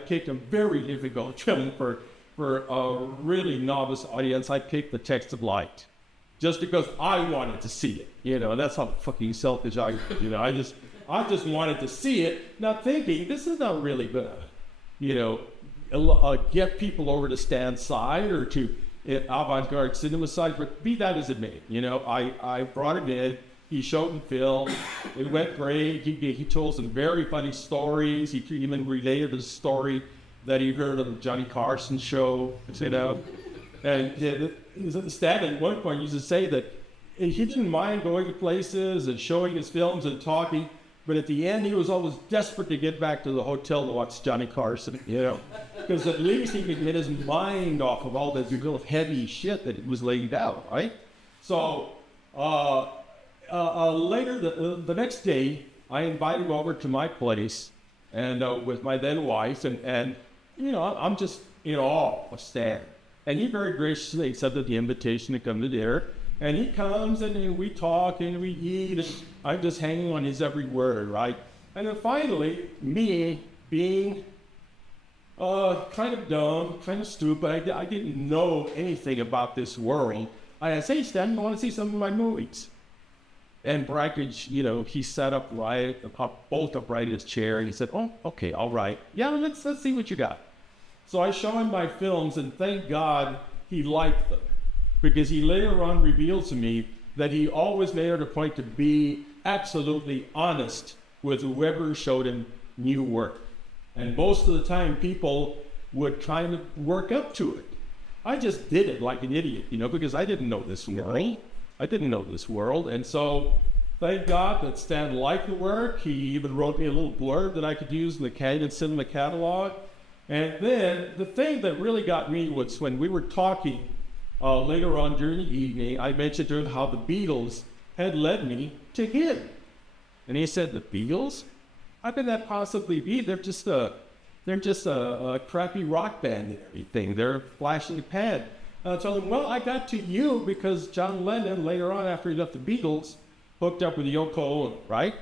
picked a very difficult film for a really novice audience. I picked The Text of Light, just because I wanted to see it. You know, that's how fucking selfish I am. You know, I just wanted to see it, not thinking this is not really gonna, you know, get people over to Stan's side or to avant-garde cinema side. But be that as it may, you know, I brought him in. He showed him film. It went great. He told some very funny stories. He even related a story that he heard on the Johnny Carson show, you know. And Stan at one point used to say that he didn't mind going to places and showing his films and talking, but at the end he was always desperate to get back to the hotel to watch Johnny Carson, you know, because at least he could get his mind off of all this real heavy shit that it was laying out, right? So later, the next day, I invited him over to my place, and with my then wife, and you know, I'm just in awe of Stan. And he very graciously accepted the invitation to come to dinner. And he comes and we talk and we eat. And I'm just hanging on his every word, right? And then finally, me being kind of dumb, kind of stupid, I didn't know anything about this world. I said, hey, Stan, I want to see some of my movies. And Brackett, you know, he sat upright, both upright in his chair, and he said, oh, okay, all right. Yeah, let's see what you got. So I show him my films, and thank God he liked them, because he later on revealed to me that he always made it a point to be absolutely honest with whoever showed him new work. And most of the time, people would kind of work up to it. I just did it like an idiot, you know, because I didn't know this world. And so thank God that Stan liked the work. He even wrote me a little blurb that I could use in the Canadian Cinema Catalog. And then the thing that really got me was when we were talking later on during the evening, I mentioned to him how the Beatles had led me to him. And he said, the Beatles? How could that possibly be? They're just a crappy rock band and everything. They're flash in the pan. I told him, well, I got to you because John Lennon, later on after he left the Beatles, hooked up with Yoko Ono, right?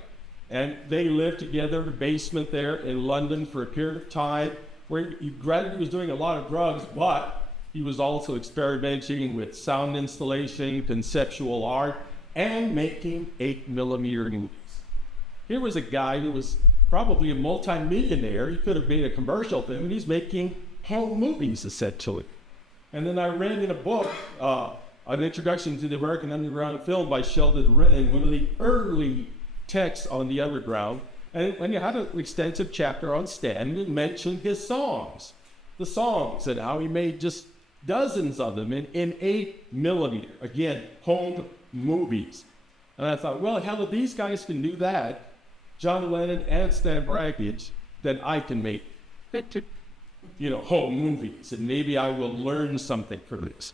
And they lived together in a basement there in London for a period of time where he gradually was doing a lot of drugs, but he was also experimenting with sound installation, conceptual art, and making 8mm movies. Here was a guy who was probably a multi-millionaire. He could have made a commercial film, and he's making home movies, essentially. And then I read in a book, an introduction to the American Underground film by Shedden, one of the early texts on the underground. And when you had an extensive chapter on Stan, it mentioned his songs, the songs, and how he made just dozens of them in 8mm, again, home movies. And I thought, well, hell, if these guys can do that, John Lennon and Stan Brakhage, then I can make, home movies, and maybe I will learn something from this.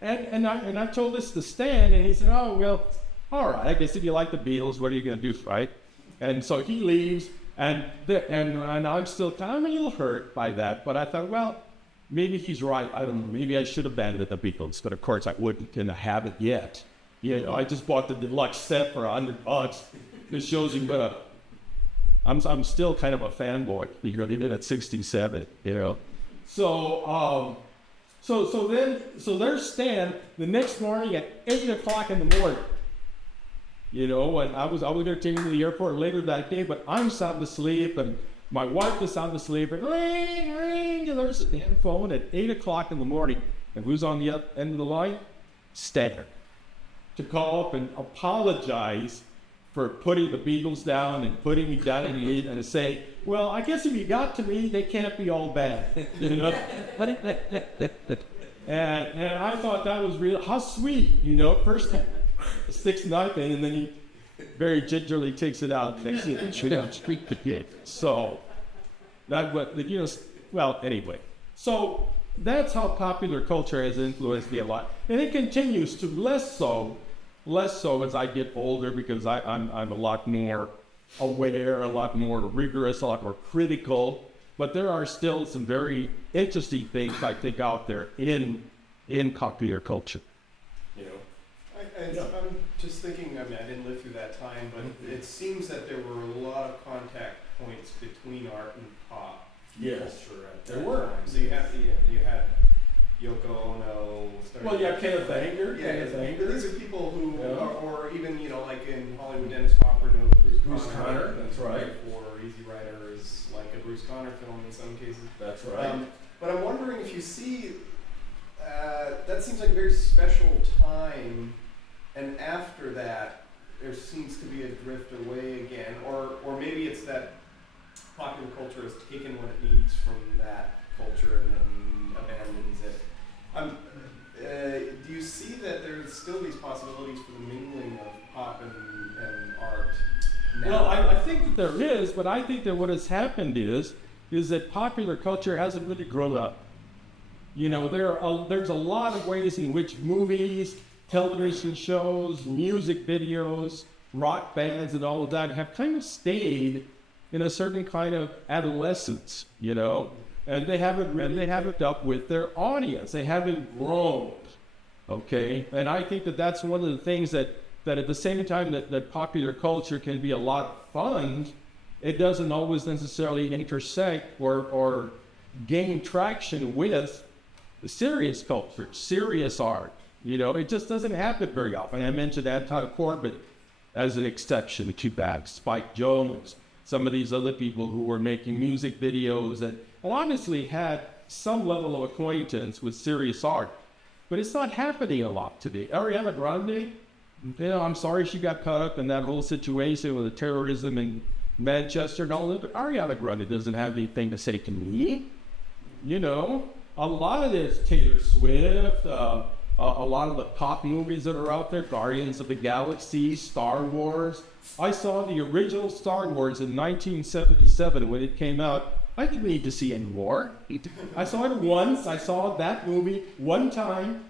And I told this to Stan, and he said, oh, well, all right, I guess if you like the Beatles, what are you going to do, right? And so he leaves, and I'm still kind of a little hurt by that, but I thought, well, maybe he's right. I don't know, maybe I should abandon the Beatles, but of course I wouldn't, and I haven't yet. I just bought the deluxe set for $100. This shows you, but I'm still kind of a fanboy. They did it at 67, So there's Stan the next morning at 8 o'clock in the morning. And I was going to take him to the airport later that day, but I'm sound asleep, and my wife is sound asleep, and ring, and there's a damn phone at 8 o'clock in the morning. And who's on the end of the line? Stan. To call up and apologize for putting the Beatles down and putting me down in the and to say, well, I guess if you got to me, they can't be all bad. And I thought that was real, how sweet, first sticks a knife in, and then he very gingerly takes it out, takes it and shoot out, streak the kid. So, anyway. So, that's how popular culture has influenced me a lot. And it continues to less so as I get older, because I'm a lot more aware, a lot more rigorous, a lot more critical. But there are still some very interesting things, I think, out there in popular culture. I'm just thinking, I didn't live through that time, but it seems that there were a lot of contact points between art and pop culture at that time. So you had Yoko Ono. Kenneth Anger. These are people who, or even, like in Hollywood, Dennis Hopper knows Bruce Conner. That's right. Or Easy Rider is like a Bruce Conner film in some cases. That's right. But I'm wondering if you see, that seems like a very special time. And after that, there seems to be a drift away again, or maybe it's that popular culture has taken what it needs from that culture and then abandons it. Do you see that there's still these possibilities for the mingling of pop and art now? Well, I think that there is, but I think that what has happened is that popular culture hasn't really grown up. There's a lot of ways in which movies, television shows, music videos, rock bands, and all of that have kind of stayed in a certain kind of adolescence, and they haven't up with their audience. They haven't grown, okay? And I think that that's one of the things that at the same time that popular culture can be a lot of fun, it doesn't always necessarily intersect or gain traction with the serious culture, serious art. It just doesn't happen very often. I mentioned Anton Corbett as an exception to that. Spike Jones, some of these other people who were making music videos that honestly had some level of acquaintance with serious art. But it's not happening a lot today. Ariana Grande, I'm sorry she got caught up in that whole situation with the terrorism in Manchester and all that, but Ariana Grande doesn't have anything to say to me. A lot of this, Taylor Swift, a lot of the pop movies that are out there, Guardians of the Galaxy, Star Wars. I saw the original Star Wars in 1977 when it came out. I didn't need to see any more. I saw it once. I saw that movie one time.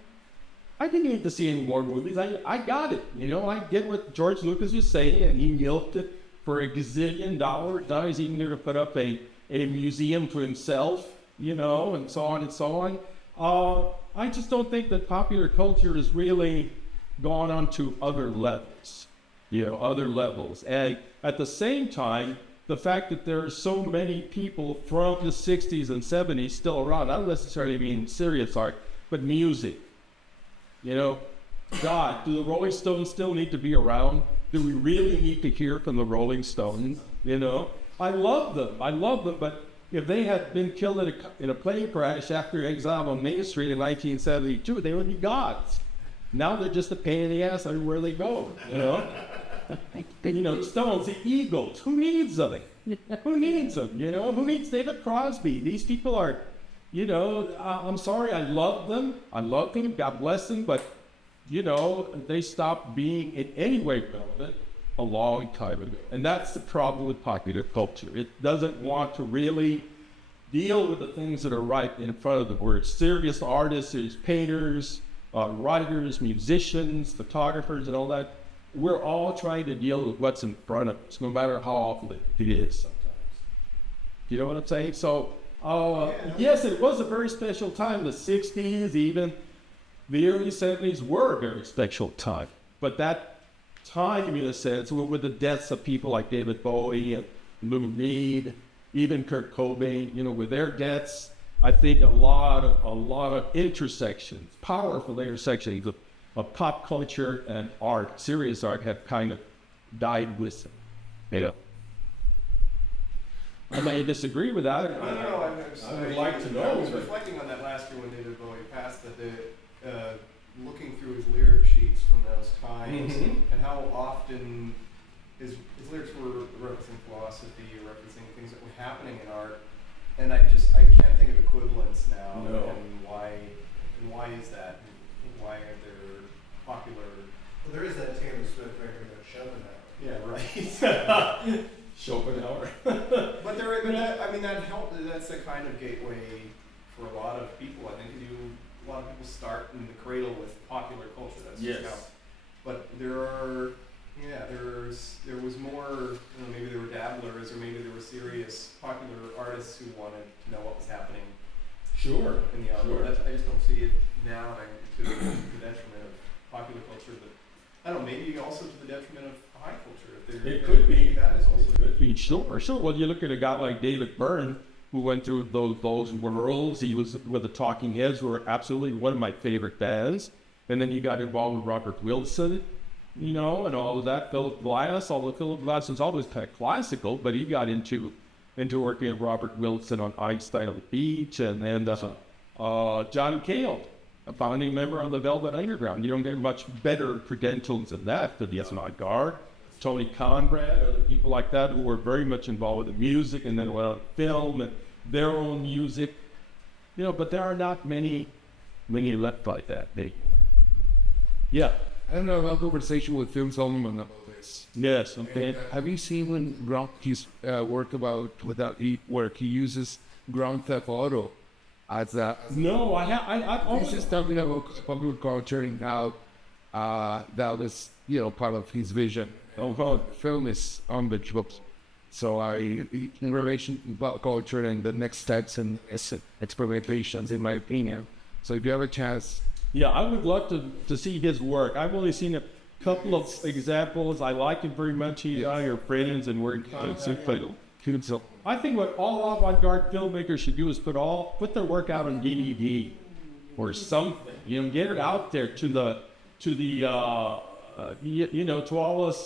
I didn't need to see any more movies. I got it. You know, I get what George Lucas was saying, and he milked it for $1 gazillion. Now he's even going to put up a museum for himself, you know, and so on and so on. I just don't think that popular culture has really gone on to other levels, you know, other levels. And at the same time, the fact that there are so many people from the 60s and 70s still around, I don't necessarily mean serious art, but music. You know, God, do the Rolling Stones still need to be around? Do we really need to hear from the Rolling Stones? You know, I love them, but if they had been killed in a plane crash after exile on Main Street in 1972, they would be gods. Now they're just a pain in the ass everywhere they go, you know? You know, Stones, the Eagles, who needs them? Who needs them, you know? Who needs David Crosby? These people are, you know, I'm sorry, I love them, God bless them, but, you know, they stopped being in any way relevant a long time ago. And that's the problem with popular culture. It doesn't want to really deal with the things that are right in front of them. We're serious artists, there's painters, writers, musicians, photographers, and all that. We're all trying to deal with what's in front of us, no matter how awful it is sometimes. You know what I'm saying? So, yes, it was a very special time. The 60s, even the early 70s were a very special time. But that time, in a sense, with the deaths of people like David Bowie and Lou Reed, even Kurt Cobain, you know, with their deaths, I think a lot of intersections, powerful intersections of pop culture and art, serious art, have kind of died with them. You know. I may disagree with that. No, I would like to know. I was reflecting on that last year when David Bowie passed, that looking through his lyric sheets from those times, and how often his lyrics were referencing philosophy, referencing things that were happening in art, and I can't think of equivalents now. No. And why is that? Why are there popular? Well, there is that Taylor Swift record about Schopenhauer. Yeah, right. Schopenhauer. But that helped. That's the kind of gateway for a lot of people. I think a lot of people start in the cradle with popular culture. That's just how. But there was more. You know, maybe there were dabblers, or maybe there were serious popular artists who wanted to know what was happening. Sure. In the art. Sure. I just don't see it now, to the detriment of popular culture. But I don't know. Maybe also to the detriment of high culture. It could be. That is also. Could be. Sure. Well, you look at a guy like David Byrne, who went through those worlds. He was with the Talking Heads, who were absolutely one of my favorite bands. And then he got involved with Robert Wilson, you know, and all of that. Philip Glass, although Philip Glass was always kind of classical, but he got into working with Robert Wilson on Einstein on the Beach, and John Cale, a founding member of the Velvet Underground. You don't get much better credentials than that for the avant-garde. Tony Conrad, other people like that who were very much involved with the music, and then went on film and their own music. You know, but there are not many left like that. Yeah. I had a conversation with Phil Solomon about this. Yes. Okay. Have you seen when his work where he uses Grand Theft Auto as a? No, I He's just talking about popular culture and how that was, you know, part of his vision. Film is on the books. So in relation to pop culture and the next steps and experimentations, in my opinion. So if you have a chance. Yeah, I would love to see his work. I've only seen a couple of examples. I like him very much. He's one of your friends and work. I think what all avant-garde filmmakers should do is put their work out on DVD or something. You know, get it out there to all us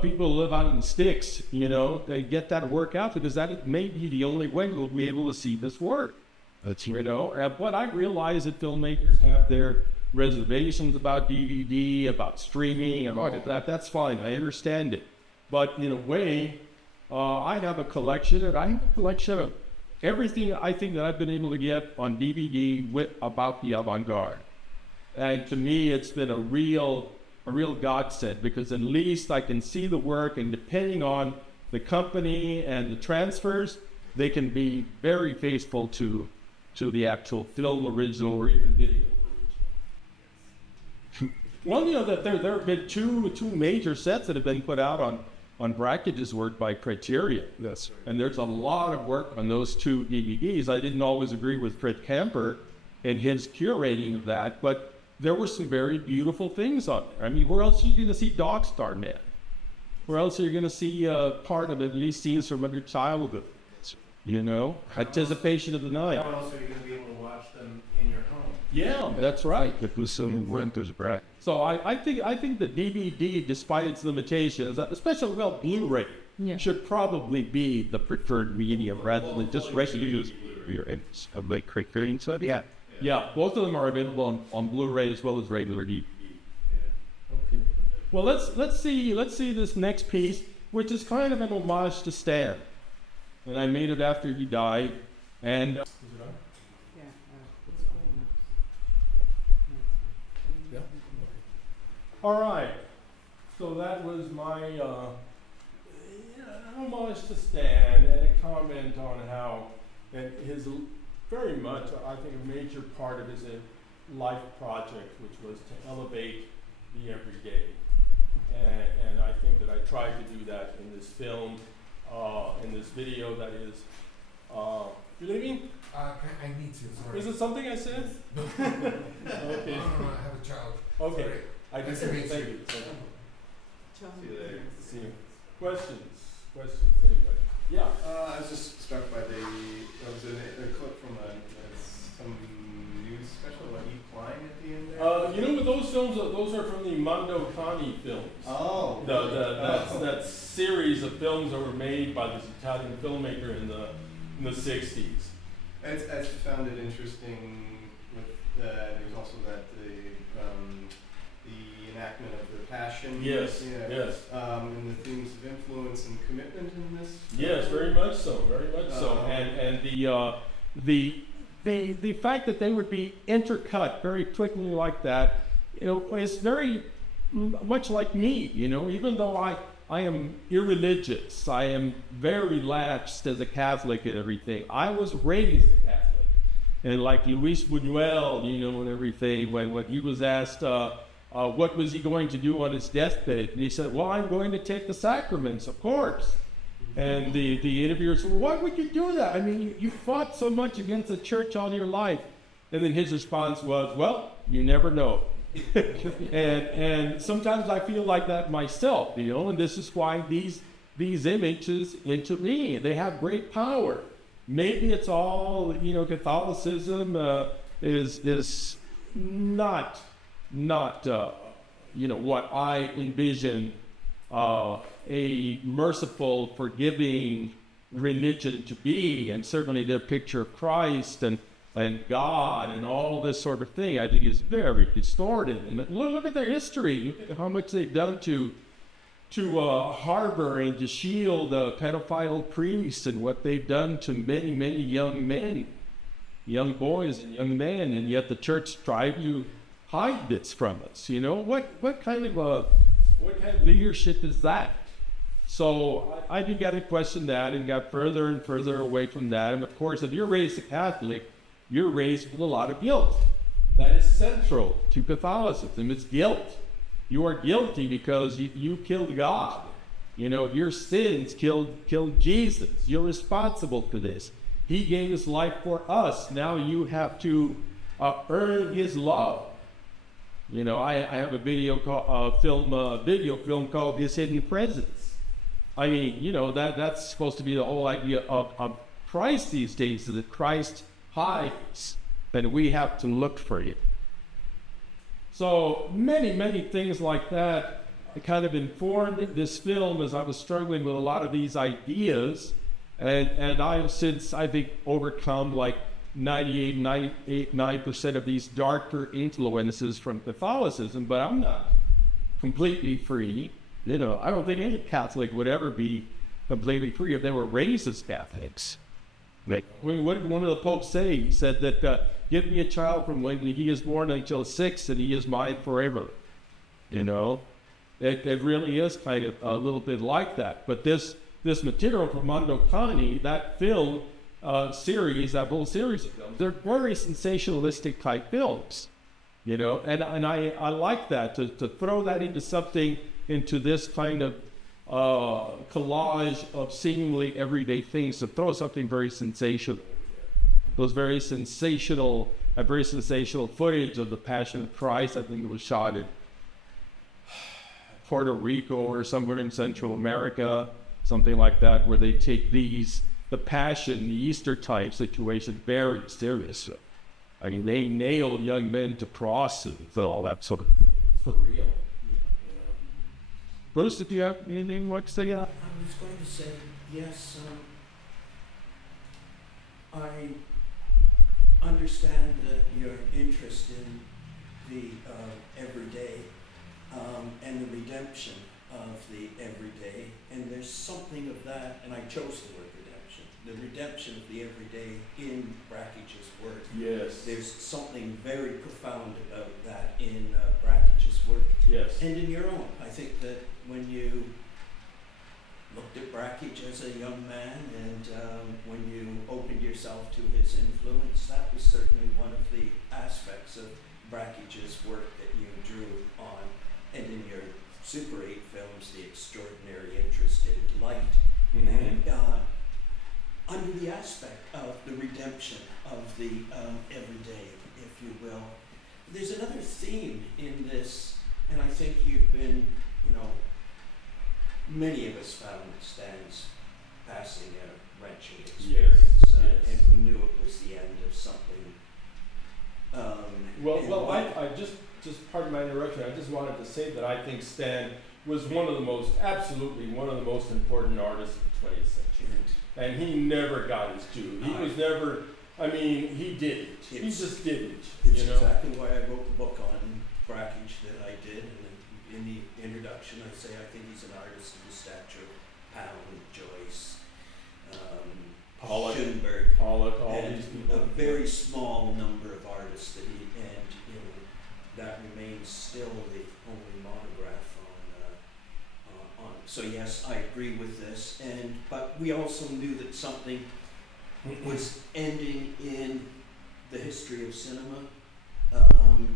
people who live out in sticks. You know, they get that work out, because that may be the only way we'll be able to see this work. You know, but I realize that filmmakers have their reservations about DVD, about streaming, and all of that. That's fine. I understand it. But in a way, I have a collection of everything I think that I've been able to get on DVD about the avant-garde. And to me, it's been a real godsend, because at least I can see the work, and depending on the company and the transfers, they can be very faithful to the actual film original or even video original. Well, you know, that there have been two major sets that have been put out on Brackage's work by Criterion. That's right. And there's a lot of work on those 2 DVDs. I didn't always agree with Fred Camper and his curating of that, but there were some very beautiful things on there. I mean, where else are you going to see Dog Star Man? Where else are you going to see part of at least scenes from your childhood? You know, Anticipation of the Night. How else are you going to be able to watch them in your home? Yeah, that's right. It was some winter's break. So I think the DVD, despite its limitations, especially Blu-ray, should probably be the preferred medium rather than just regular like Criterion. So yeah. Yeah, both of them are available on Blu-ray as well as regular DVD. Okay. Well, let's see this next piece, which is kind of an homage to Stan. And I made it after he died. And all right. So that was my homage to Stan, and a comment on how his very much, I think, a major part of his life project, which was to elevate the everyday. And I think that I tried to do that in this film, in this video that is, you leaving? I need to, sorry. Is it something I said? No. Okay. No, I have a child. Okay. Sorry. I Nice just to meet thank you. you. Thank you. See you later. See you. Questions, anybody? Yeah. I was just struck by there was a clip from some news special about Eve Klein at the end there. You know what those films are? Those are from the Mondo Cani films. Oh. That series of films that were made by this Italian filmmaker in the 60s. I found it interesting with there's also that the enactment of the Passion. Yes, Yeah. yes. And the themes of influence and commitment in this. Yes, very much so, very much so. And the fact that they would be intercut very quickly like that, you know, is very much like me, you know, even though I am irreligious, I am very laxed as a Catholic and everything. I was raised a Catholic. And like Luis Buñuel, you know, and everything, when he was asked, what was he going to do on his deathbed? And he said, well, I'm going to take the sacraments, of course. And the interviewer said, well, why would you do that? I mean, you fought so much against the church all your life. And then his response was, well, you never know. and sometimes I feel like that myself, you know, and this is why these images into me, they have great power. Maybe it's all, you know, Catholicism is not you know, what I envision a merciful, forgiving religion to be, and certainly the picture of Christ and God and all this sort of thing, I think is very distorted. And look at their history. Look at how much they've done to harbor and to shield pedophile priests, and what they've done to many, many young men, young boys and young men, and yet the church tried to hide this from us. You know, what kind of leadership is that? So I began to question that and got further and further away from that. And of course, if you're raised a Catholic, you're raised with a lot of guilt. That is central to Catholicism. It's guilt. You are guilty because you killed God. You know, your sins killed Jesus. You're responsible for this. He gave his life for us. Now you have to earn his love. You know, I have a video film called His Hidden Presence. I mean, you know, that's supposed to be the whole idea of Christ these days, that Christ hides, that we have to look for it. So many, many things like that kind of informed this film as I was struggling with a lot of these ideas. And I have since, I think, overcome like 99% of these darker influences from Catholicism, but I'm not completely free. You know, I don't think any Catholic would ever be completely free if they were raised as Catholics. What did one of the popes say? He said that, give me a child from when he is born until 6 and he is mine forever. You know? It really is kind of a little bit like that. But this material from Mondo Cani, that film series, that whole series of films, they're very sensationalistic type films. You know, and I like that, to throw that into something, into this kind of collage of seemingly everyday things, to throw something very sensational. Those very sensational footage of the Passion of Christ. I think it was shot in Puerto Rico or somewhere in Central America, something like that, where they take the Passion, the Easter type situation very seriously. I mean, they nailed young men to crosses and all that sort of thing. For real. Bruce, did you have anything to say? I was going to say, yes, I understand your interest in the everyday and the redemption of the everyday, and there's something of that, and I chose the word redemption, the redemption of the everyday in Brackage's work. Yes. There's something very profound about that in Brackage's work. Yes. And in your own. I think that when you looked at Brackage as a young man, and when you opened yourself to his influence, that was certainly one of the aspects of Brackage's work that you drew on. And in your Super 8 films, the extraordinary interest in light, and under the aspect of the redemption of the everyday, if you will. There's another theme in this, and I think you've been, many of us found Stan's passing a wrenching experience, yes. and we knew it was the end of something. I just pardon my interruption. I just wanted to say that I think Stan was absolutely one of the most important artists of the 20th century. And he never got his due. He was never, he didn't. He just didn't. It's exactly why I wrote the book on Brackage that I did. And in the introduction, I say I think he's an artist of the stature of Pound, Joyce, Pollock, Schoenberg, all and these people. a very small number of artists that that remains still the only monograph on. So yes, I agree with this, but we also knew that something was ending in the history of cinema,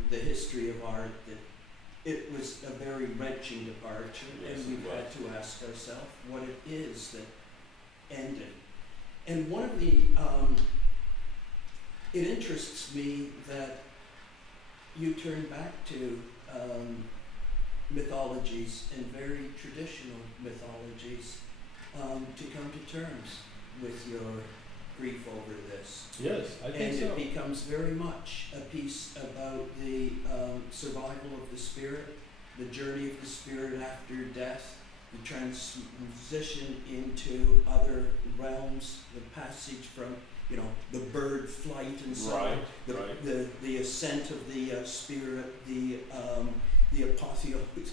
the history of art, that it was a very wrenching departure, and we've had to ask ourselves what it is that ended. And one of the, it interests me that you turn back to mythologies, and very traditional mythologies, to come to terms with your grief over this. Yes, I think so. And it becomes very much a piece about the survival of the spirit, the journey of the spirit after death, the transition into other realms, the passage from the bird flight and so on, the ascent of the spirit, the apotheosis,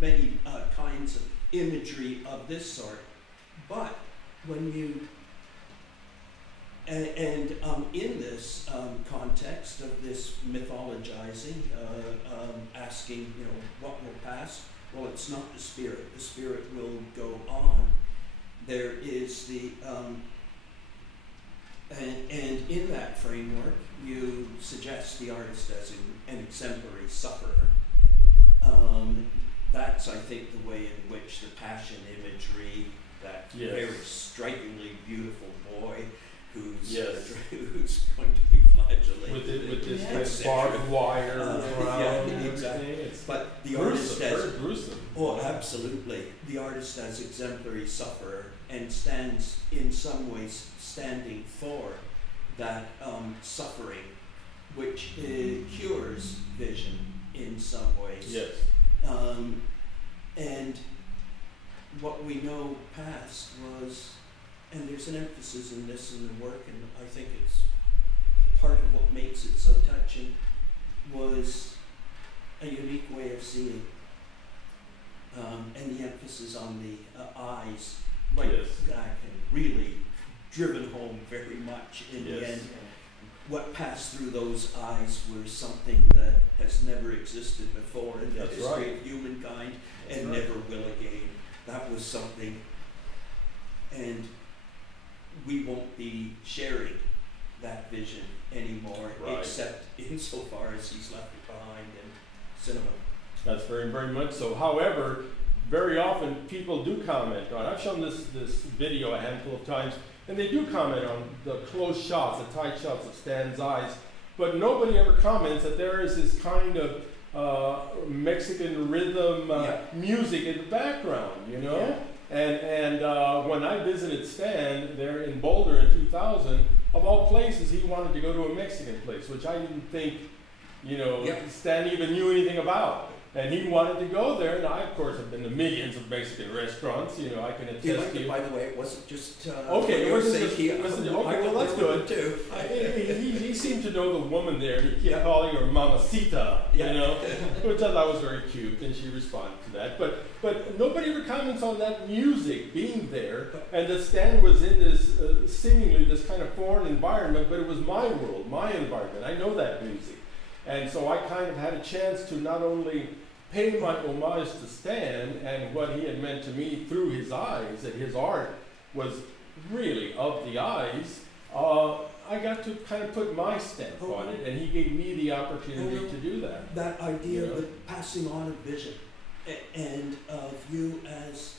many kinds of imagery of this sort. But when you in this context of this mythologizing, asking, what will pass? Well, it's not the spirit. The spirit will go on. There is the and in that framework, you suggest the artist as an exemplary sufferer. That's, I think, the way in which the passion imagery, that very strikingly beautiful boy who's going to be flagellated with this barbed wire around exactly. But the artist as gruesome. Oh, absolutely. The artist as exemplary sufferer, and stands in some ways standing for that suffering, which cures vision in some ways. Yes. And what we know past was, and there's an emphasis in this in the work, and I think it's part of what makes it so touching, was a unique way of seeing, and the emphasis on the eyes, that can really driven home very much in the Yes. end. What passed through those eyes was something that has never existed before in the That's history right. of humankind That's and right. never will again. That was something, and we won't be sharing that vision anymore, Right. except insofar as he's left it behind in cinema. That's very, very much so. However, very often people do comment on, I've shown this video a handful of times, and they do comment on the close shots, the tight shots of Stan's eyes, but nobody ever comments that there is this kind of Mexican rhythm music in the background, you know? Yeah. And when I visited Stan there in Boulder in 2000, of all places, he wanted to go to a Mexican place, which I didn't think, you know, Yeah. Stan even knew anything about. And he wanted to go there, and I, of course, have been to millions of Mexican restaurants, you know, I can Do you attest like to it, you. by the way? It wasn't just Okay, for it your wasn't sake. just- He- it wasn't- I okay, well, got that's there with good. him too. He seemed to know the woman there, and he kept Yeah. calling her Mamacita, Yeah. you know, which I thought was very cute, and she responded to that. But nobody ever comments on that music being there, and that Stan was in this seemingly this kind of foreign environment, but it was my world, my environment. I know that music, and so I kind of had a chance to not only pay my homage to Stan and what he had meant to me through his eyes, that his art was really of the eyes. I got to kind of put my stamp on it, and he gave me the opportunity to do that. That idea You know? of the passing on of vision and of you as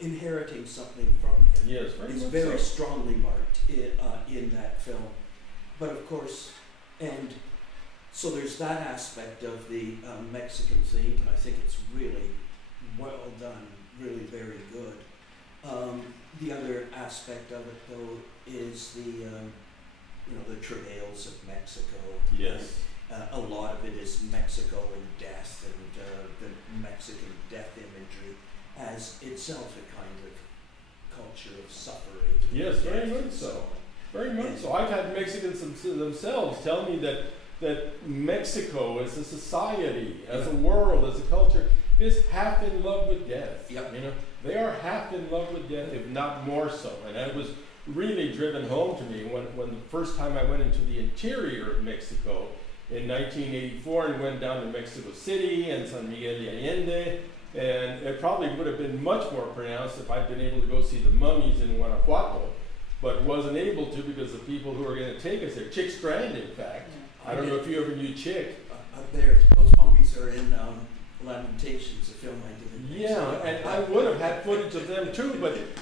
inheriting something from him Yes, very is much very so. strongly marked in that film. But of course, and so there's that aspect of the Mexican theme, and I think it's really well done, really very good. The other aspect of it, though, is the the travails of Mexico. Yes. A lot of it is Mexico and death, and the Mexican death imagery as itself a kind of culture of suffering. Yes, and very death much and so. on. Very much so. I've had Mexicans themselves tell me that Mexico as a society, as a world, as a culture, is half in love with death. Yep. You know, they are half in love with death, if not more so. And that was really driven home to me when the first time I went into the interior of Mexico in 1984 and went down to Mexico City and San Miguel de Allende. And it probably would have been much more pronounced if I'd been able to go see the mummies in Guanajuato, but wasn't able to because the people who were going to take us there, Chick Strand, in fact. I don't know if you ever knew Chick. Up there, those mummies are in Lamentations, a film I did. In Yeah, and I would have had footage of them too,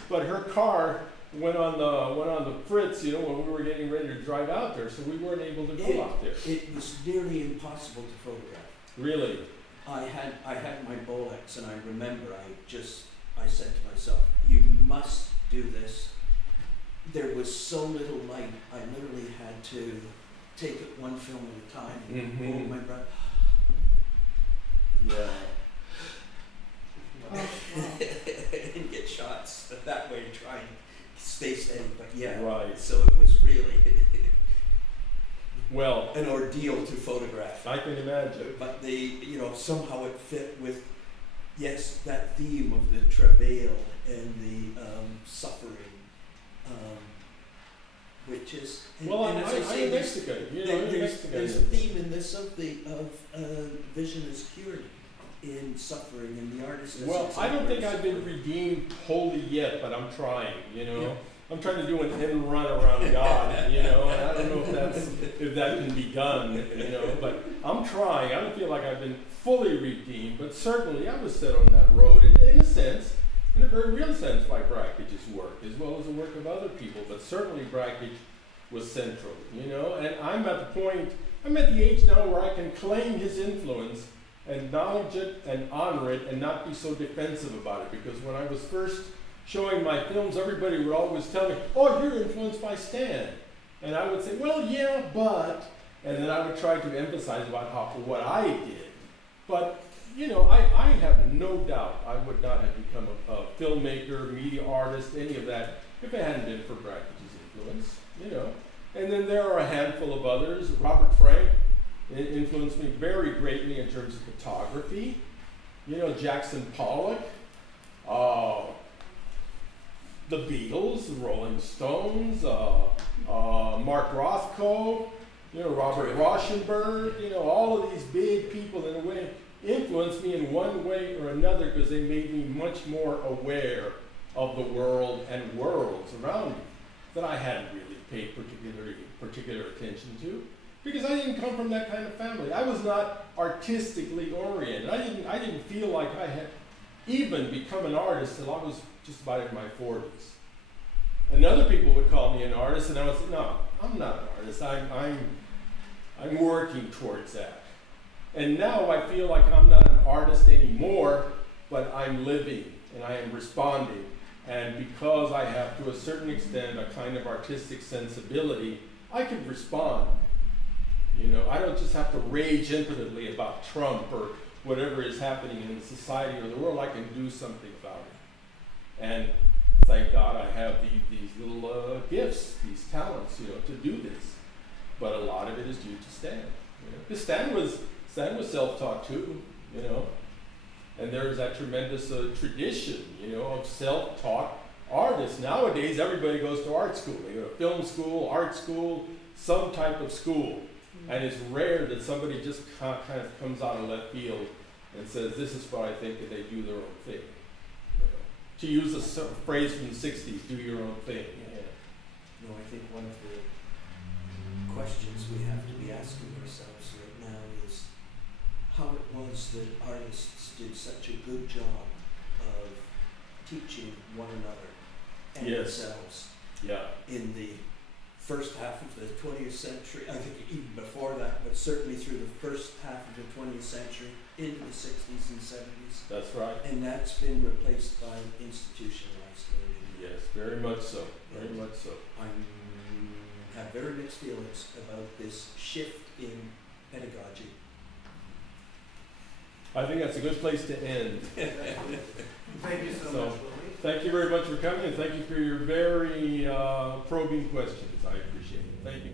but her car went on the fritz, you know, when we were getting ready to drive out there, so we weren't able to go out there. It was nearly impossible to photograph. Really? I had my Bolex, and I remember I said to myself, you must do this. There was so little light, I literally had to take it one film at a time and hold my breath. Yeah. And get shots that way to try and stay steady. But yeah, Right. so it was really Well, an ordeal to photograph. I can imagine. But somehow it fit with, yes, that theme of the travail and the suffering, which is, Well, and as I say, I'm there's, Mexican. You know, I'm Mexican. there's a theme in this of vision is cured in suffering, and the artist is Well, I don't think I've been suffering. redeemed wholly yet, but I'm trying, you know. Yeah. I'm trying to do an end run around God, you know, and I don't know if that can be done, you know, but I'm trying. I don't feel like I've been fully redeemed, but certainly I was set on that road in a sense, in a very real sense, by Brackage's work, as well as the work of other people, but certainly Brackage was central, you know, and I'm at the age now where I can claim his influence, acknowledge it and honor it, and not be so defensive about it, because when I was first showing my films, everybody would always tell me, oh, you're influenced by Stan. And I would say, well, yeah, but, and then I would try to emphasize about what I did. But, you know, I have no doubt I would not have become a filmmaker, media artist, any of that, if it hadn't been for Brackage's influence, you know. And then there are a handful of others. Robert Frank influenced me very greatly in terms of photography. You know, Jackson Pollock. the Beatles, the Rolling Stones, Mark Rothko, you know, Robert Rauschenberg, you know, all of these big people in a way influenced me in one way or another because they made me much more aware of the world and worlds around me that I hadn't really paid particular attention to, because I didn't come from that kind of family. I was not artistically oriented. I didn't feel like I had even become an artist until I was just about in my 40s. And other people would call me an artist, and I would say, no, I'm not an artist. I'm working towards that. And now I feel like I'm not an artist anymore, but I'm living and I am responding. And because I have, to a certain extent, a kind of artistic sensibility, I can respond. You know, I don't just have to rage impotently about Trump or whatever is happening in society or the world. I can do something about it. And thank God I have these little gifts, these talents, you know, to do this. But a lot of it is due to Stan. You know? Because Stan was self-taught too, you know. And there's that tremendous tradition, you know, of self-taught artists. Nowadays, everybody goes to art school. They go to film school, art school, some type of school. And it's rare that somebody just kind of comes out of left field and says, this is what I think, and they do their own thing. You know? To use a phrase from the 60s, do your own thing. Yeah. No, I think one of the questions we have to be asking ourselves right now is how it was that artists did such a good job of teaching one another and themselves in the first half of the 20th century, I think even before that, but certainly through the first half of the 20th century into the 60s and 70s. That's right. And that's been replaced by institutionalized learning. Yes, very much so, very much so. I have very mixed feelings about this shift in pedagogy. I think that's a good place to end. Thank you so much, Willie. Thank you very much for coming, and thank you for your very probing questions. I appreciate it. Thank you.